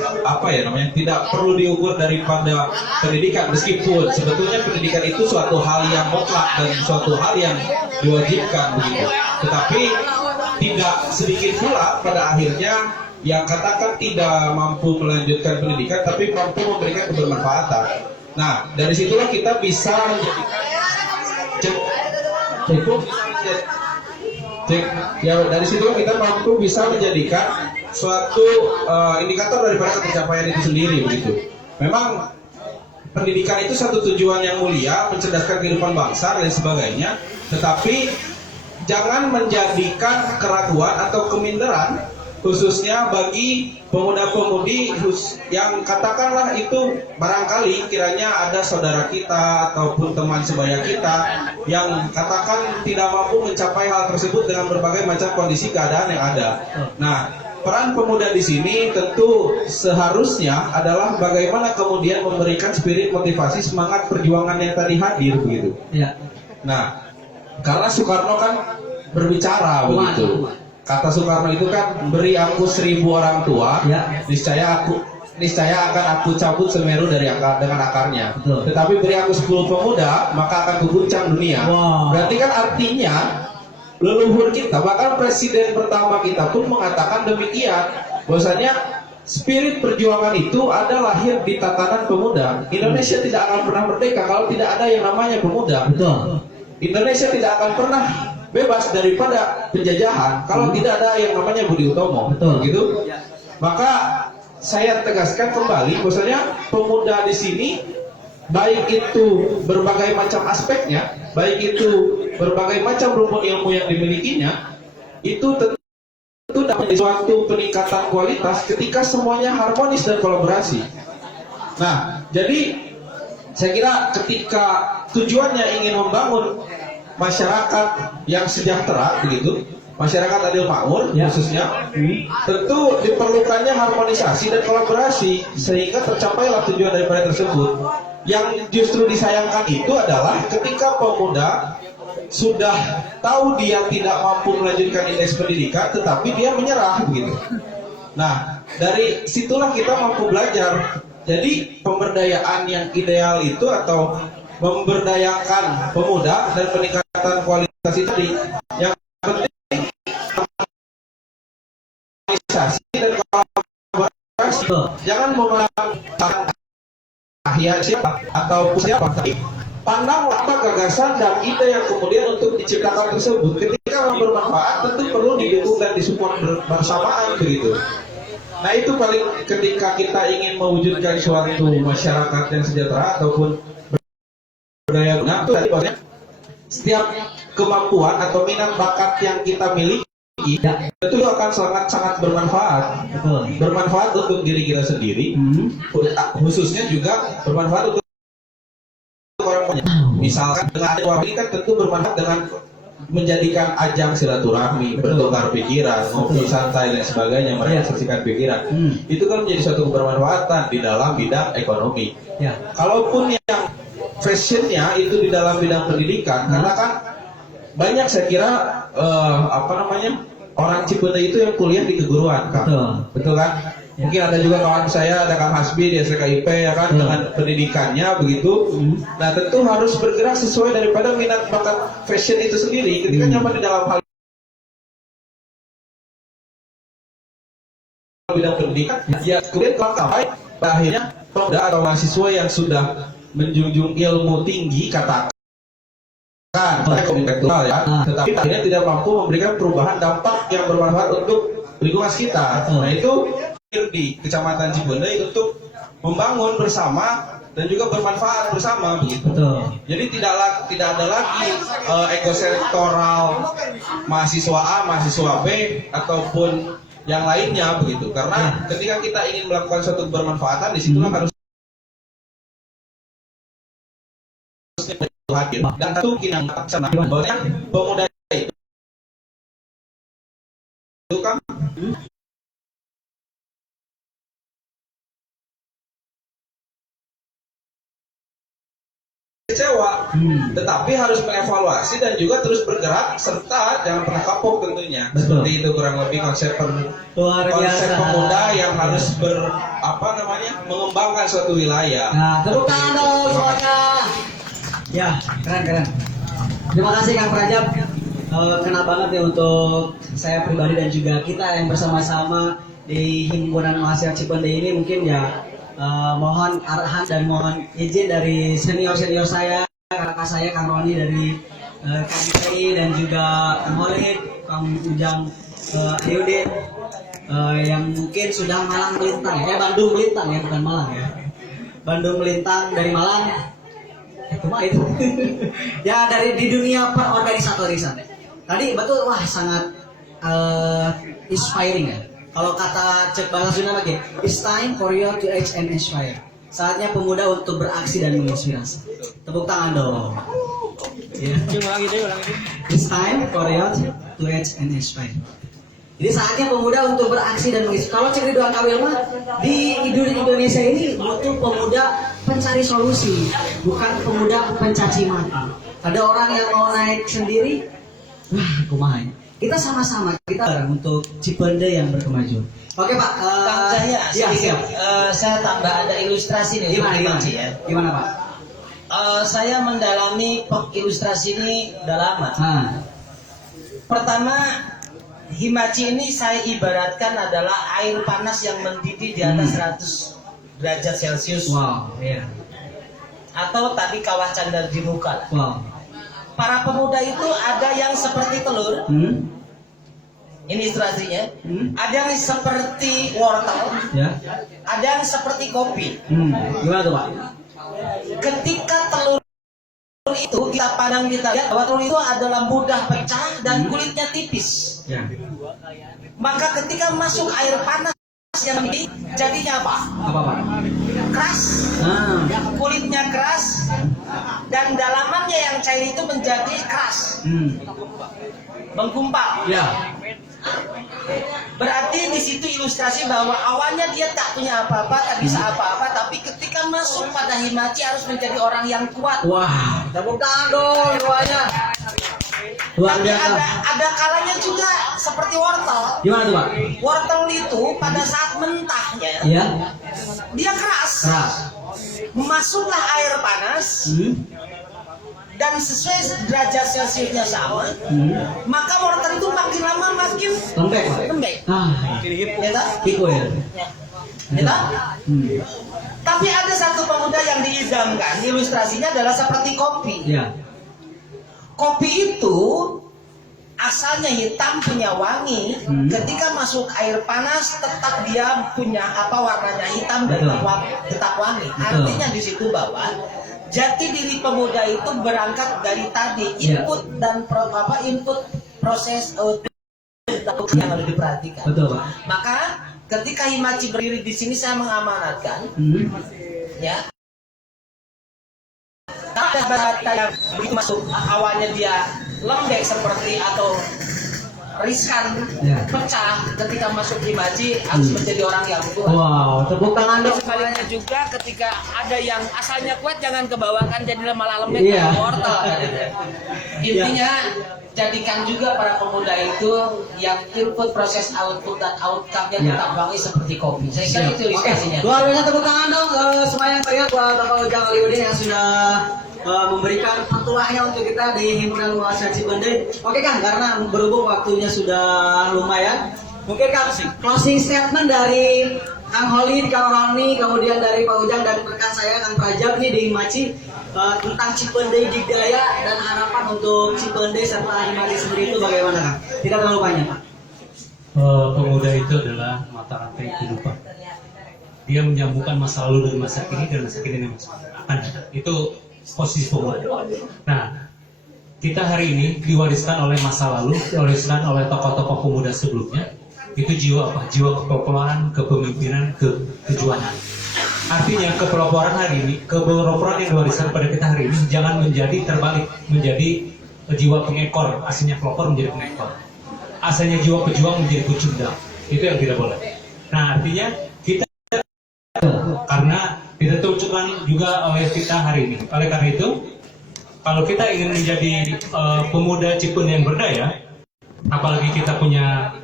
tidak perlu diukur daripada pendidikan, meskipun sebetulnya pendidikan itu suatu hal yang mutlak dan suatu hal yang diwajibkan begitu. Tetapi tidak sedikit pula pada akhirnya yang katakan tidak mampu melanjutkan pendidikan tapi mampu memberikan kebermanfaatan. Nah, dari situlah kita bisa dari situlah kita mampu bisa menjadikan suatu indikator daripada pencapaian itu sendiri begitu. Memang pendidikan itu satu tujuan yang mulia, mencerdaskan kehidupan bangsa dan sebagainya, tetapi jangan menjadikan keraguan atau keminderan khususnya bagi pemuda-pemudi yang katakanlah itu barangkali kiranya ada saudara kita ataupun teman sebaya kita yang katakan tidak mampu mencapai hal tersebut dengan berbagai macam kondisi keadaan yang ada. Nah, peran pemuda di sini tentu seharusnya adalah bagaimana kemudian memberikan spirit motivasi semangat perjuangan yang tadi hadir begitu. Ya. Nah, karena Soekarno kan berbicara begitu. Kata Soekarno itu kan, beri aku 1000 orang tua, ya, niscaya akan aku cabut Semeru dengan akarnya. Betul. Tetapi beri aku 10 pemuda, maka akan kuguncang dunia. Wow. Berarti kan artinya leluhur kita, bahkan presiden pertama kita pun mengatakan demikian, bahwasanya spirit perjuangan itu ada lahir di tatanan pemuda. Indonesia tidak akan pernah merdeka kalau tidak ada yang namanya pemuda. Betul. Indonesia tidak akan pernah bebas daripada penjajahan kalau tidak ada yang namanya Budi Utomo. Betul. Gitu. Maka saya tegaskan kembali bahwasanya pemuda di sini baik itu berbagai macam aspeknya, baik itu berbagai macam rumpun ilmu yang dimilikinya, itu tentu dapat suatu peningkatan kualitas ketika semuanya harmonis dan kolaborasi. Nah, jadi saya kira ketika tujuannya ingin membangun masyarakat yang sejahtera begitu, masyarakat adil makmur ya, khususnya, tentu diperlukannya harmonisasi dan kolaborasi sehingga tercapailah tujuan daripada tersebut. Yang justru disayangkan itu adalah ketika pemuda sudah tahu dia tidak mampu melanjutkan indeks pendidikan, tetapi dia menyerah begitu. Nah, dari situlah kita mampu belajar. Jadi pemberdayaan yang ideal itu atau memberdayakan pemuda dan peningkatan kualitas itu tadi yang penting organisasi dan kolaborasi. Jangan memandang siapa atau siapa, tapi pandanglah apa gagasan dan ide yang kemudian untuk diciptakan tersebut. Ketika bermanfaat tentu perlu didukung dan disupport bersamaan begitu. Nah itu paling ketika kita ingin mewujudkan suatu masyarakat yang sejahtera ataupun berdaya guna, itu tadi bahwasanya setiap kemampuan atau minat bakat yang kita miliki itu akan sangat bermanfaat. Bermanfaat untuk diri kita sendiri, khususnya juga bermanfaat untuk orang banyak. Misalkan dengan ada ini kan tentu bermanfaat dengan menjadikan ajang silaturahmi, bertukar pikiran, ngopi santai dan sebagainya, merealisasikan pikiran. Itu kan menjadi suatu kebermanfaatan di dalam bidang ekonomi. Kalaupun yang fashionnya itu di dalam bidang pendidikan, karena kan banyak saya kira orang Cipende itu yang kuliah di keguruan, Kak. Betul kan? Mungkin ada juga kawan saya, ada Kang Hasbi di SKIP ya kan, dengan pendidikannya begitu. Nah tentu harus bergerak sesuai daripada minat bakat fashion itu sendiri. Ketika nyaman di dalam hal bidang pendidikan, ya kemudian sampai akhirnya pemuda atau mahasiswa yang sudah menjunjung ilmu tinggi katakan intelektual ya, tetapi akhirnya tidak mampu memberikan perubahan dampak yang bermanfaat untuk lingkungan sekitar. Nah itu di Kecamatan Cipende untuk membangun bersama dan juga bermanfaat bersama begitu. Jadi tidak ada lagi ego sektoral mahasiswa A, mahasiswa B ataupun yang lainnya begitu. Karena ketika kita ingin melakukan suatu bermanfaatan, disitulah harus hadir dan satu yang sana bahwa pemuda itu kan kecewa, tetapi harus mengevaluasi dan juga terus bergerak serta jangan pernah kapok tentunya. Seperti itu kurang lebih konsep pemuda yang harus mengembangkan suatu wilayah. Nah, tepuk tangan dong semuanya. Ya, keren. Terima kasih Kang Prajab. Kena banget nih untuk saya pribadi dan juga kita yang bersama-sama di Himpunan Mahasiswa Cipende ini mungkin ya. Mohon arahan dan mohon izin dari senior saya, kakak saya Kang Roni dari KMPI dan juga Maulid, Kang Ujang Ayudin yang mungkin sudah Malang melintang ya, Bandung melintang ya, bukan Malang ya. Bandung melintang dari Malang. Itu ya dari di dunia perorganisatorisan. Tadi betul, wah sangat inspiring ya. Kalau kata Cek Balasuna lagi, it's time for you to age and inspire. Saatnya pemuda untuk beraksi dan menginspirasi. Tepuk tangan dong. Yeah. It's time for you to age and inspire. Jadi saatnya pemuda untuk beraksi dan menginspirasi. Kalau Cek Ridwan Kamil mah di Indonesia ini butuh pemuda pencari solusi, bukan pemuda pencaci maki. Ada orang yang mau naik sendiri, wah kumaha. Kita sama-sama, kita bareng untuk Cipende yang berkemajuan. Oke Pak, Kang Cahya, siap. Saya tambah ada ilustrasi nih. Gimana Pak? Saya mendalami ilustrasi ini udah lama. Pertama, Himachi ini saya ibaratkan adalah air panas yang mendidih di atas 100 derajat Celcius. Wow, iya. Atau tadi kawah candar di muka. Wow. Para pemuda itu ada yang seperti telur. Ini ilustrasinya. Ada yang seperti wortel. Ya. Ada yang seperti kopi. Gimana tuh Pak? Ketika telur itu kita pandang, kita lihat bahwa telur itu adalah mudah pecah dan kulitnya tipis. Ya. Maka ketika masuk air panas yang ini jadinya apa? Apa Pak? Keras. Kulitnya keras dan dalamannya yang cair itu menjadi keras. Menggumpal. Ya. Berarti di situ ilustrasi bahwa awalnya dia tak punya apa-apa, tak bisa apa-apa, tapi ketika masuk pada Himachi harus menjadi orang yang kuat. Wah, tepuk tangan dong semuanya. Luar Tapi biasa. ada kalanya juga seperti wortel. Gimana tuh Pak? Wortel itu pada saat mentahnya Iya. dia keras. Keras. Masuklah air panas dan sesuai derajat Celciusnya sama, maka wortel itu makin lama makin Lembek Pak. lembek. Ya tak? Kiko ya. Ya tak? Tapi ada satu pemuda yang diidamkan, ilustrasinya adalah seperti kopi. Iya. Kopi itu asalnya hitam punya wangi, ketika masuk air panas tetap dia punya warnanya hitam dan tetap wangi. Artinya di situ bahwa jati diri pemuda itu berangkat dari tadi input dan input proses output yang harus diperhatikan. Betul Pak. Maka ketika Himachi berdiri di sini saya mengamanatkan, ya. Yang begitu masuk awalnya dia lembek seperti atau riskan pecah, ketika masuk Himachi harus menjadi orang yang kuat. Wow, tepuk tangan dong. Sebaliknya juga ketika ada yang asalnya kuat jangan kebawakan jadi malah lembek Iya. kayak wortel. Intinya jadikan juga para pemuda itu yang input proses output dan outcome-nya tetap wangi seperti kopi. Saya kira itu ilustrasinya. Luar biasa, tepuk tangan dong semua yang teriak buat Bapak Ujang Aliudin yang sudah memberikan petuahnya untuk kita di Himpunan Mahasiswa Cipendei. Oke Kang, karena berhubung waktunya sudah lumayan, mungkin Kang closing statement dari Kang Holid, Kang Roni, kemudian dari Pak Ujang dan rekan saya Kang Prajab nih di Himachi tentang Cipendei Digdaya dan harapan untuk Cipendei serta Himachi sendiri itu bagaimana Kang? Tidak terlalu banyak Pak. Pemuda itu adalah mata rantai kehidupan. Dia menyambungkan masa lalu dengan masa kini dan masa kini dengan masa akan datang. Itu posisi pemuda. Nah, kita hari ini diwariskan oleh masa lalu, diwariskan oleh tokoh-tokoh pemuda sebelumnya. Itu jiwa apa? Jiwa kepeloporan, kepemimpinan, kejuangan. Artinya kepeloporan hari ini, kepeloporan yang diwariskan pada kita hari ini jangan menjadi terbalik, menjadi jiwa pengekor. Aslinya pelopor menjadi pengekor. Asalnya jiwa pejuang menjadi pecundang. Itu yang tidak boleh. Nah, artinya kita karena ditentukan juga oleh kita hari ini. Oleh karena itu, kalau kita ingin menjadi pemuda Cipendei yang berdaya, apalagi kita punya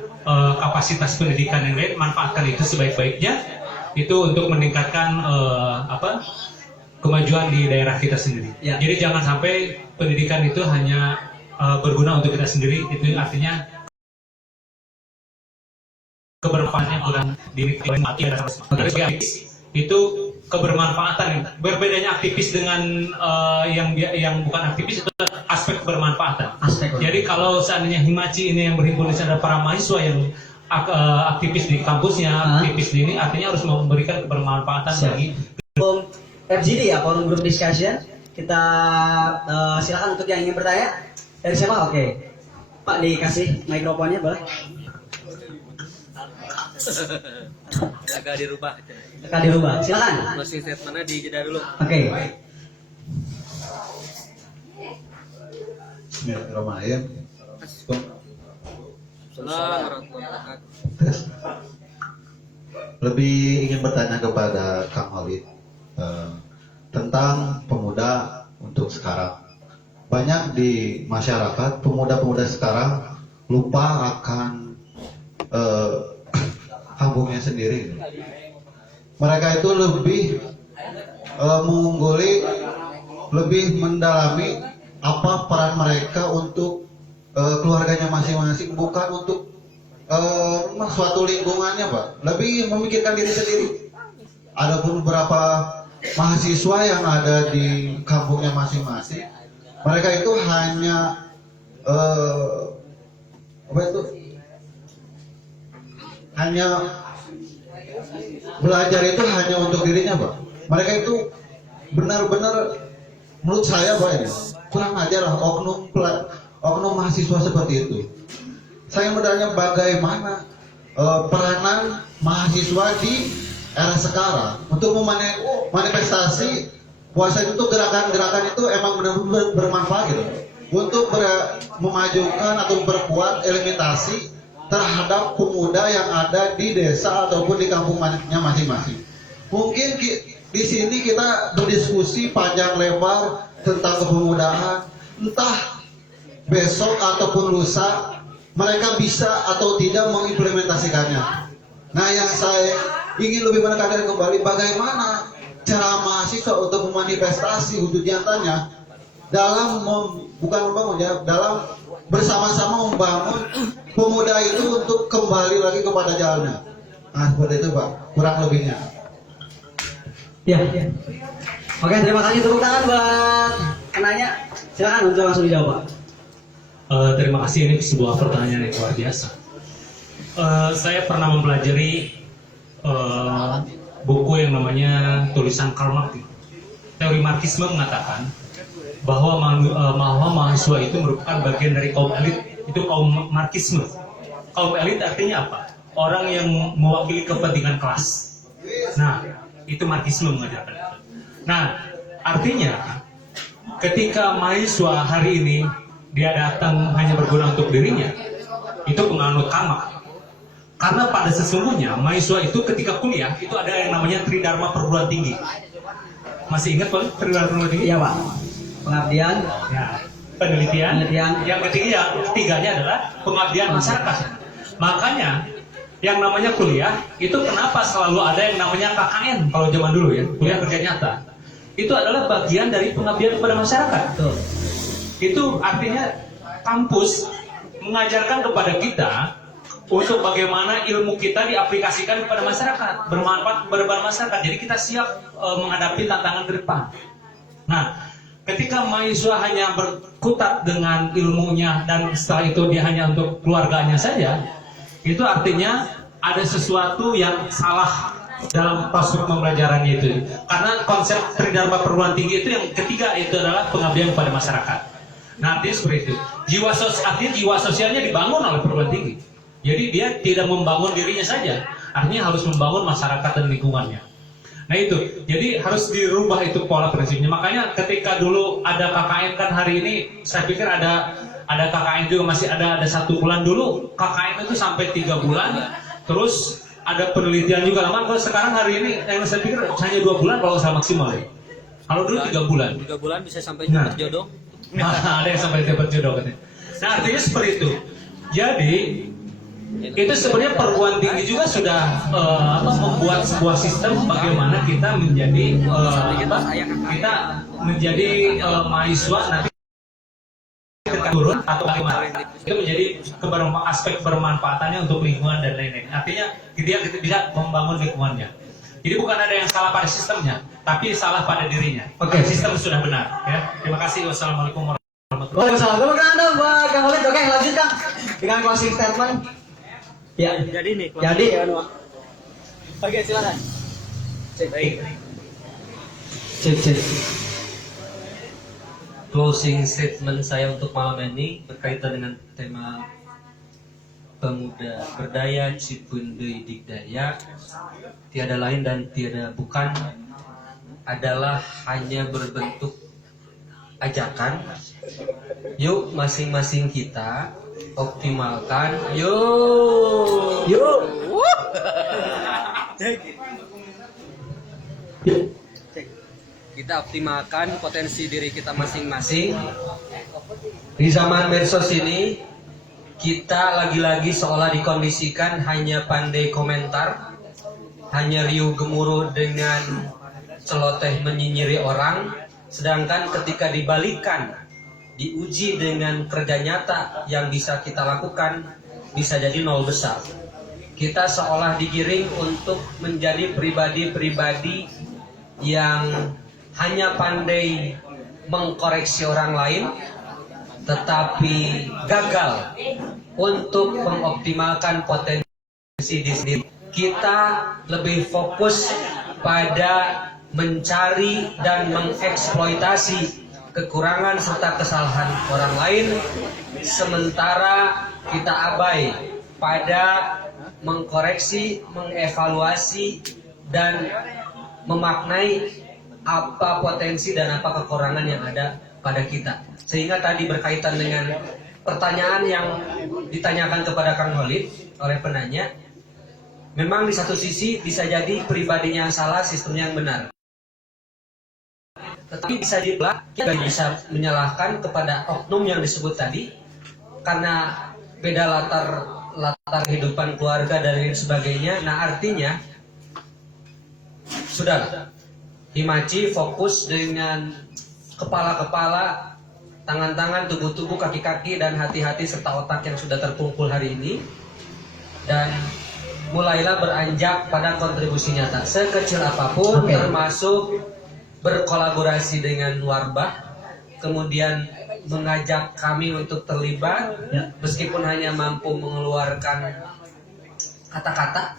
kapasitas pendidikan yang lain, manfaatkan itu sebaik-baiknya. Itu untuk meningkatkan kemajuan di daerah kita sendiri. Ya. Jadi jangan sampai pendidikan itu hanya berguna untuk kita sendiri. Itu artinya kebermanfaatannya kurang dinikmati dan itu kebermanfaatan. Berbedanya aktivis dengan yang bukan aktivis itu aspek kebermanfaatan. Jadi kalau seandainya Himachi ini yang berhimpun di sana para mahasiswa yang aktivis di kampusnya, aktivis di ini artinya harus memberikan kebermanfaatan bagi FGD ya, forum group discussion. Kita silakan untuk yang ingin bertanya. Dari siapa? Oke. Pak dikasih mikrofonnya boleh? Agak dirubah. Akan dirubah. Silakan. Closing statementnya di jeda dulu. Oke. Bismillahirrahmanirrahim. Lebih ingin bertanya kepada Kang Holid tentang pemuda untuk sekarang. Banyak di masyarakat pemuda-pemuda sekarang lupa akan kampungnya sendiri. Mereka itu lebih mengungguli, lebih mendalami apa peran mereka untuk keluarganya masing-masing, bukan untuk suatu lingkungannya, Pak. Lebih memikirkan diri sendiri. Adapun beberapa mahasiswa yang ada di kampungnya masing-masing, mereka itu hanya hanya belajar itu hanya untuk dirinya, Pak. Mereka itu benar-benar menurut saya, Pak, ini kurang ajar lah oknum mahasiswa seperti itu. Saya bertanya bagaimana peranan mahasiswa di era sekarang untuk memanifestasi puasa itu, gerakan-gerakan itu emang benar-benar bermanfaat gitu, untuk memajukan atau berkuat eliminasi terhadap pemuda yang ada di desa ataupun di kampungnya masing-masing. Mungkin di sini kita berdiskusi panjang lebar tentang kepemudaan, entah besok ataupun lusa mereka bisa atau tidak mengimplementasikannya. Nah, yang saya ingin lebih menekankan kembali bagaimana cara mahasiswa untuk memanifestasi wujud nyatanya dalam bukan membangun ya, dalam bersama-sama membangun pemuda itu untuk kembali lagi kepada jalannya. Nah, seperti itu Pak, kurang lebihnya. Ya. Oke, terima kasih, tepuk tangan buat penanya. Silakan untuk langsung dijawab, Pak. Terima kasih, ini sebuah pertanyaan yang luar biasa. Saya pernah mempelajari buku yang namanya tulisan Karl Marx. Teori Marxisme mengatakan bahwa mahasiswa itu merupakan bagian dari kaum elit. Itu kaum Marxisme. Kaum elit artinya apa? Orang yang mewakili kepentingan kelas. Nah, itu Marxisme mengajarkan itu. Nah, artinya ketika mahasiswa hari ini dia datang hanya berguna untuk dirinya, itu penganut Karl. Karena pada sesungguhnya mahasiswa itu ketika kuliah itu ada yang namanya Tridharma perguruan tinggi. Masih ingat Pak Tridharma perguruan tinggi? Iya, Pak. Pengabdian, Ya, penelitian. penelitian. Yang ketiganya adalah pengabdian masyarakat. Makanya yang namanya kuliah itu kenapa selalu ada yang namanya KKN kalau zaman dulu ya, kuliah kerja nyata. Itu adalah bagian dari pengabdian kepada masyarakat. Betul. Itu artinya kampus mengajarkan kepada kita untuk bagaimana ilmu kita diaplikasikan kepada masyarakat, bermanfaat kepada masyarakat. Jadi kita siap menghadapi tantangan ke depan. Nah, ketika mahasiswa hanya berkutat dengan ilmunya dan setelah itu dia hanya untuk keluarganya saja, itu artinya ada sesuatu yang salah dalam proses pembelajarannya itu. Karena konsep Tridharma perguruan tinggi itu yang ketiga itu adalah pengabdian kepada masyarakat. Nah, artinya seperti itu. Artinya jiwa sosialnya dibangun oleh perguruan tinggi. Jadi dia tidak membangun dirinya saja, artinya harus membangun masyarakat dan lingkungannya. Nah itu, jadi harus dirubah itu pola prinsipnya. Makanya ketika dulu ada KKN kan hari ini, saya pikir ada KKN juga masih ada 1 bulan dulu. KKN itu sampai 3 bulan, terus ada penelitian juga lama. Kalau sekarang hari ini, yang saya pikir hanya 2 bulan kalau saya maksimal ya. Kalau dulu 3 bulan. 3 bulan bisa sampai Nah. dapat jodoh. Ada yang sampai dapat jodoh katanya. Nah artinya seperti itu. Jadi itu sebenarnya perguruan tinggi juga sudah membuat sebuah sistem bagaimana kita menjadi kita menjadi mahasiswa nanti ketika turun atau bagaimana itu menjadi aspek bermanfaatannya untuk lingkungan dan lain-lain. Artinya dia bisa membangun lingkungannya. Jadi bukan ada yang salah pada sistemnya, tapi salah pada dirinya. Oke. Sistem sudah benar. Ya. Terima kasih. Wassalamualaikum warahmatullahi wabarakatuh. Waalaikumsalam. Tepuk tangan dong buat Kang Khalid. Oke, lanjut Kang. Dengan closing statement. Ya. Jadi nih. Jadi ya, oke, silakan. Baik. Cek. Closing statement saya untuk malam ini berkaitan dengan tema pemuda berdaya Cipundeui Digdaya, tiada lain dan tiada bukan adalah hanya berbentuk ajakan. Yuk masing-masing kita optimalkan. Yuk. Kita optimalkan potensi diri kita masing-masing. Di zaman medsos ini kita lagi-lagi seolah dikondisikan hanya pandai komentar, hanya riuh gemuruh dengan celoteh menyinyiri orang, sedangkan ketika dibalikan, diuji dengan kerja nyata yang bisa kita lakukan, bisa jadi nol besar. Kita seolah digiring untuk menjadi pribadi-pribadi yang hanya pandai mengkoreksi orang lain, tetapi gagal untuk mengoptimalkan potensi diri sendiri. Kita lebih fokus pada mencari dan mengeksploitasi kekurangan serta kesalahan orang lain, sementara kita abai pada mengkoreksi, mengevaluasi, dan memaknai apa potensi dan apa kekurangan yang ada pada kita. Sehingga tadi berkaitan dengan pertanyaan yang ditanyakan kepada Kang Khalid oleh penanya, memang di satu sisi bisa jadi pribadinya yang salah, sistemnya yang benar. Tetapi bisa juga kita bisa menyalahkan kepada oknum yang disebut tadi karena beda latar kehidupan keluarga dan lain sebagainya. Nah artinya sudahlah, Himachi fokus dengan kepala-kepala, tangan-tangan, tubuh-tubuh, kaki-kaki, dan hati-hati serta otak yang sudah terkumpul hari ini, dan mulailah beranjak pada kontribusi nyata sekecil apapun, termasuk berkolaborasi dengan Warbah, kemudian mengajak kami untuk terlibat, meskipun hanya mampu mengeluarkan kata-kata.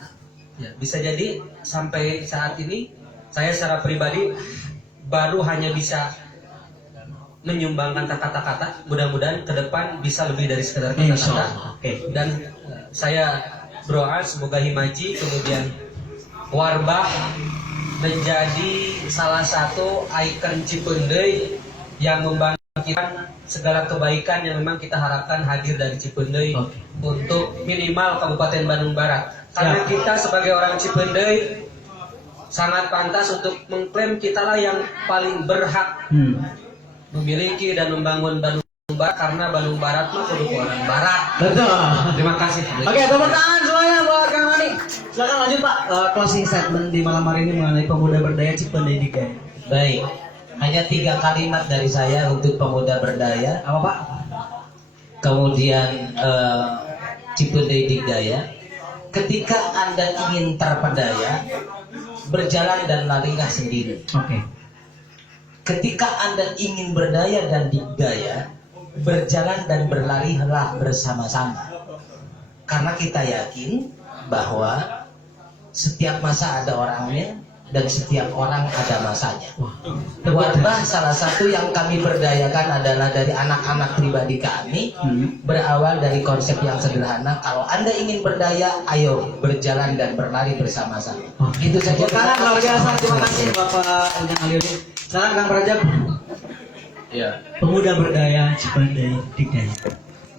Ya, bisa jadi sampai saat ini saya secara pribadi baru hanya bisa menyumbangkan kata-kata. Mudah-mudahan ke depan bisa lebih dari sekedar kata-kata. Dan saya berdoa semoga Himachi kemudian Warbah menjadi salah satu ikon Cipeundeuy yang membangkitkan segala kebaikan yang memang kita harapkan hadir dari Cipeundeuy untuk minimal Kabupaten Bandung Barat. Karena kita sebagai orang Cipeundeuy sangat pantas untuk mengklaim kitalah yang paling berhak memiliki dan membangun Bandung Barat, karena Bandung Barat mah kudu orang Barat. Betul. Terima kasih. Oke, tepuk tangan semuanya buat Kang Roni. Silakan lanjut Pak, closing statement di malam hari ini mengenai pemuda berdaya Cipeundeuy Digdaya. Baik, hanya 3 kalimat dari saya untuk pemuda berdaya. Apa Pak? Kemudian Cipeundeuy Digdaya. Ketika Anda ingin terpedaya, berjalan dan larilah sendiri. Ketika Anda ingin berdaya dan digdaya, berjalan dan berlarilah bersama-sama. Karena kita yakin bahwa setiap masa ada orangnya dan setiap orang ada masanya. Warbah salah satu yang kami berdayakan adalah dari anak-anak pribadi kami, berawal dari konsep yang sederhana. Kalau Anda ingin berdaya, ayo berjalan dan berlari bersama-sama. Itu saja. Karena luar biasa, terima kasih Bapak Ujang Aliudin. Sekarang Kang Rajab. Ya, Pemuda berdaya Cipeundeuy Digdaya.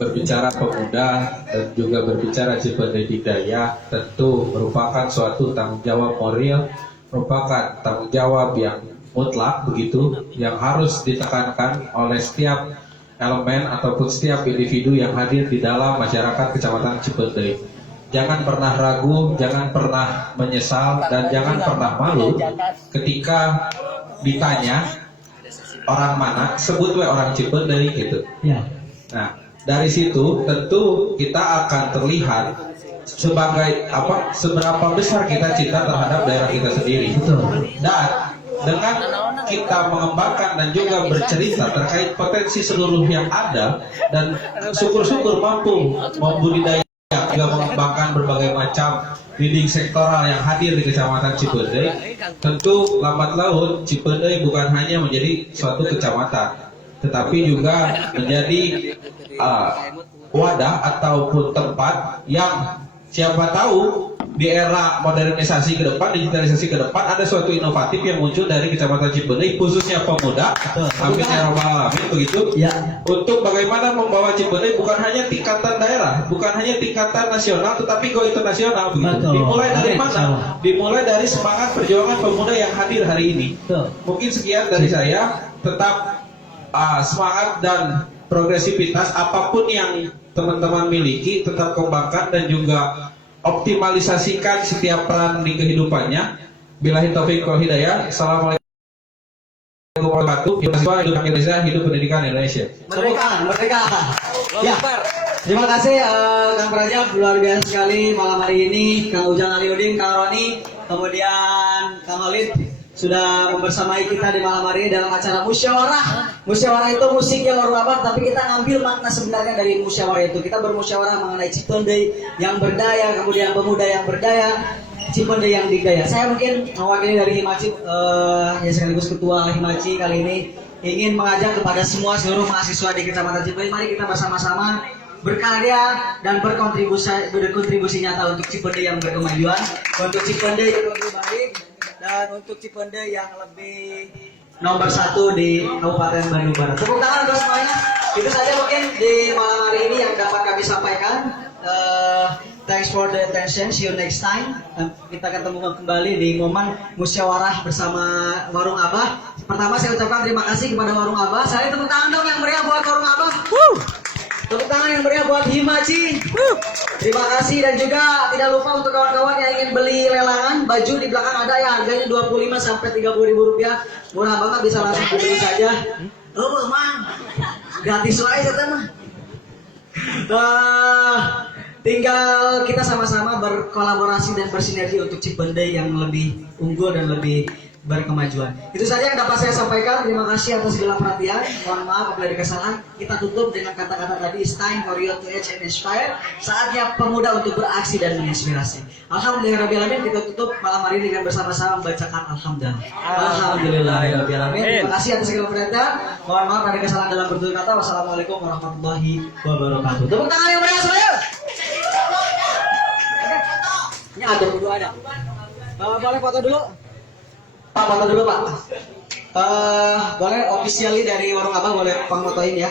berbicara pemuda dan juga berbicara Cipeundeuy Digdaya tentu merupakan suatu tanggung jawab moral, merupakan tanggung jawab yang mutlak begitu, yang harus ditekankan oleh setiap elemen ataupun setiap individu yang hadir di dalam masyarakat Kecamatan Cipeundeuy. Jangan pernah ragu, jangan pernah menyesal, dan jangan pernah malu ketika ditanya orang mana, sebut we orang Cipeundeuy gitu. Nah, dari situ tentu kita akan terlihat sebagai apa, seberapa besar kita cinta terhadap daerah kita sendiri. Dan dengan kita mengembangkan dan juga bercerita terkait potensi seluruh yang ada, dan syukur-syukur mampu membudidaya juga mengembangkan berbagai macam leading sektoral yang hadir di Kecamatan Cipeundeuy, tentu lambat laun Cipeundeuy bukan hanya menjadi suatu kecamatan, tetapi juga menjadi wadah ataupun tempat yang siapa tahu di era modernisasi ke depan, digitalisasi ke depan, ada suatu inovatif yang muncul dari Kecamatan Cipeundeuy, khususnya pemuda, amin ya rabbal alamin begitu, untuk bagaimana membawa Cipeundeuy bukan hanya tingkatan daerah, bukan hanya tingkatan nasional, tetapi go internasional begitu. Dimulai dari mana? Dimulai dari semangat perjuangan pemuda yang hadir hari ini. Mungkin sekian dari saya. Tetap semangat dan progresivitas apapun yang teman-teman miliki, tetap kembangkan dan juga optimalisasikan setiap peran di kehidupannya. Billahi taufiq wal hidayah. Assalamualaikum warahmatullahi wabarakatuh. Hidup Indonesia, hidup pendidikan Indonesia. Merdeka. Ya. Terima kasih Kang Rajab, luar biasa sekali malam hari ini. Kang Ujang Aliudin, Kang Roni, kemudian Kang Khalid sudah membersamai kita di malam hari ini dalam acara musyawarah. Musyawarah itu musiknya warwabah, tapi kita ngambil makna sebenarnya dari musyawarah itu. Kita bermusyawarah mengenai Cipeundeuy yang berdaya, kemudian pemuda yang berdaya, Cipeundeuy yang digdaya. Saya mungkin mewakili dari Himachi, ya sekaligus ketua Himachi kali ini, ingin mengajak kepada semua seluruh mahasiswa di Kecamatan Cipeundeuy, mari kita bersama-sama berkarya dan berkontribusi nyata untuk Cipeundeuy yang berkemajuan, untuk Cipeundeuy yang lebih baik, dan untuk Cipeundeuy yang lebih nomor 1 di Kabupaten Bandung Barat. Tepuk tangan untuk semuanya. Itu saja mungkin di malam hari ini yang dapat kami sampaikan. Thanks for the attention. See you next time. Kita ketemu kembali di momen musyawarah bersama Warung Abah. Pertama saya ucapkan terima kasih kepada Warung Abah. Saya tepuk tangan dong yang meriah buat Warung Abah. Tepuk tangan yang meriah buat Himachi. Terima kasih dan juga tidak lupa untuk kawan-kawan yang ingin beli lelangan baju di belakang ada ya harganya 25 sampai 30 ribu rupiah. Murah banget bisa langsung beli saja. Oh, Mang. Gratis aja teman. Tinggal kita sama-sama berkolaborasi dan bersinergi untuk Cipende yang lebih unggul dan lebih berkemajuan. Itu saja yang dapat saya sampaikan. Terima kasih atas segala perhatian. Mohon maaf apabila ada kesalahan. Kita tutup dengan kata-kata tadi. It's time for you to age and inspire. Saatnya pemuda untuk beraksi dan menginspirasi. Alhamdulillahirrahmanirrahim. Kita tutup malam hari ini dengan bersama-sama membacakan Alhamdulillah. Alhamdulillahirrahmanirrahim. Terima kasih atas segala perhatian. Mohon maaf ada kesalahan dalam bertutur kata. Wassalamualaikum warahmatullahi wabarakatuh. Tepuk tangan yang meriah semuanya. Ini ada dulu ada. Boleh foto dulu? Pak, foto dulu Pak. Boleh officially dari Warung Abah boleh fotoin ya.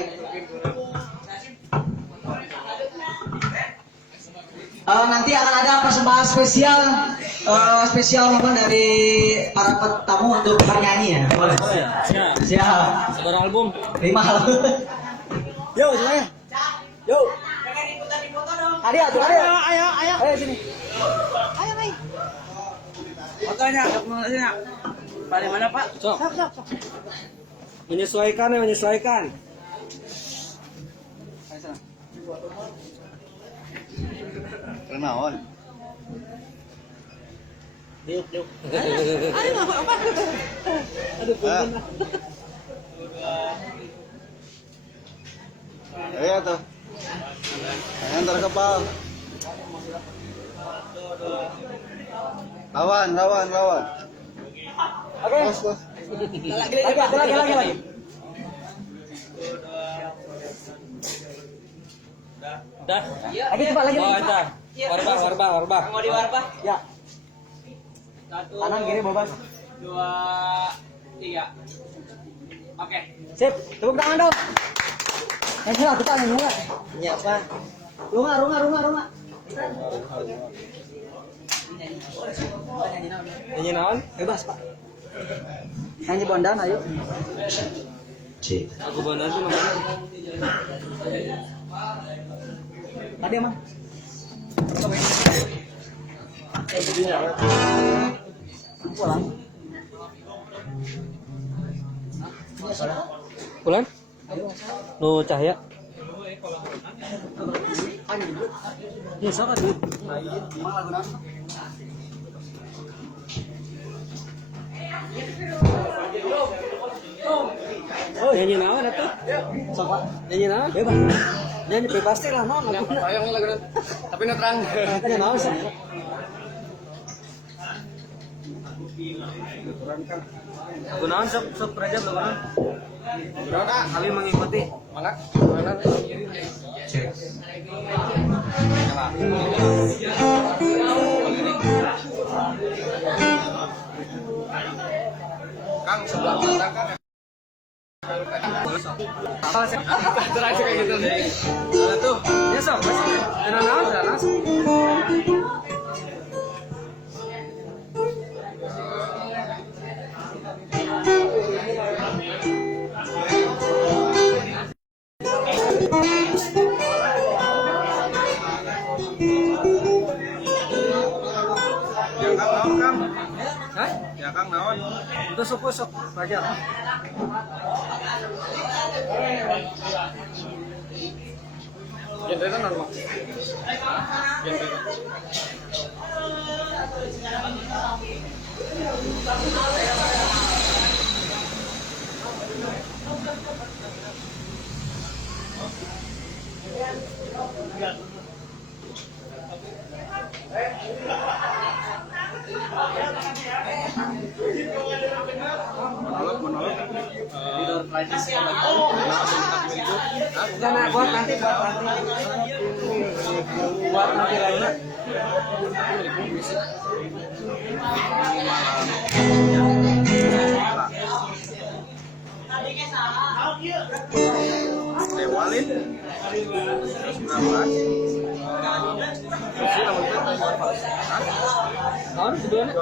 Nanti akan ada persembahan spesial momen dari para tamu untuk bernyanyi ya. Boleh. Siap. Sebar album. 5 album. Yo semuanya. Yo. Ayo sini. Ayo nih. Makanya, fotonya. Pada mana Pak? Sok. Menyesuaikan. Kenaon? Diuk. Iya tuh. Antar kepal. Lawan. Oke. Bos. Lagi. Dah. Lagi cepat lagi. Entar. Warbah. Mau di warbah? Ya. 1 Kanan kiri bebas. 2 3. Oke. Sip, tepuk tangan dong. Yang salah kita yang mulai. Iya, Pak. Rumah. Nyanyi naon? Bebas, Pak. Nyanyi bondan ayo. Cik. Aku benar tuh namanya. Tadi emang. Pulang? Nu cahaya. Ya, sama duit. Oh, nyanyi naon atuh? Sok, Pak. Nyanyi naon? Bebas. Nyanyi bebas teh lah naon lagu. Hayang lagu. Tapi nu terang. Tanya naon sih? Lagu naon sok raja belum naon? Kami mengikuti. Mangga. Mana? Kang sebelah mata kan. Terang kayak gitu deh. Tuh, ya sok. Naon sana. Ya Kang naon? Itu sok saja. Genre naon, Mak? Genre. Menolak. Buat nanti. Buat nanti lainnya. Dewalin 19. Tahun kedua nih.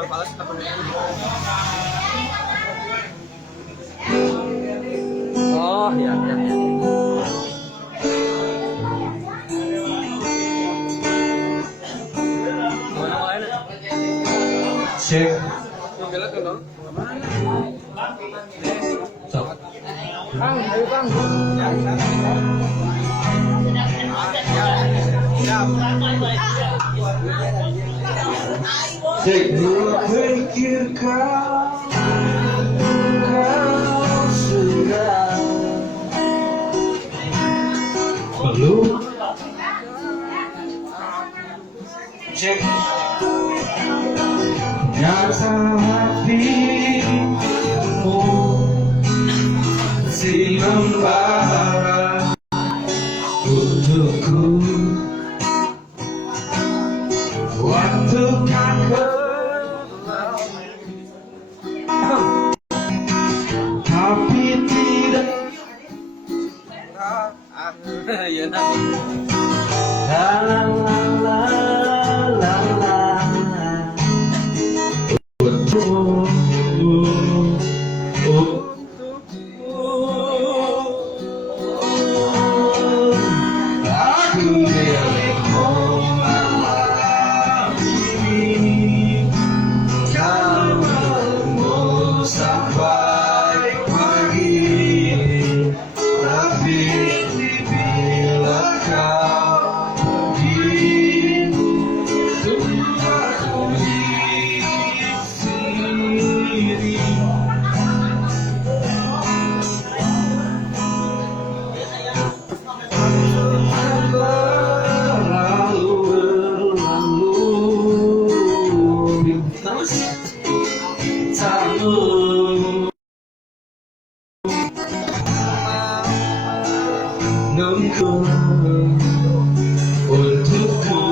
Oh, ya, ya, ya. Cek. Sok. Cek. Pikir kau sudah Belum. cek nyata hatimu si membara untukku waktu kangen tapi tidak la la la la la la aku milikmu malam ini kamu sampai pagi tapi bila kau pergi untuk aku sendiri. Berlalu tamu nunggu untukmu.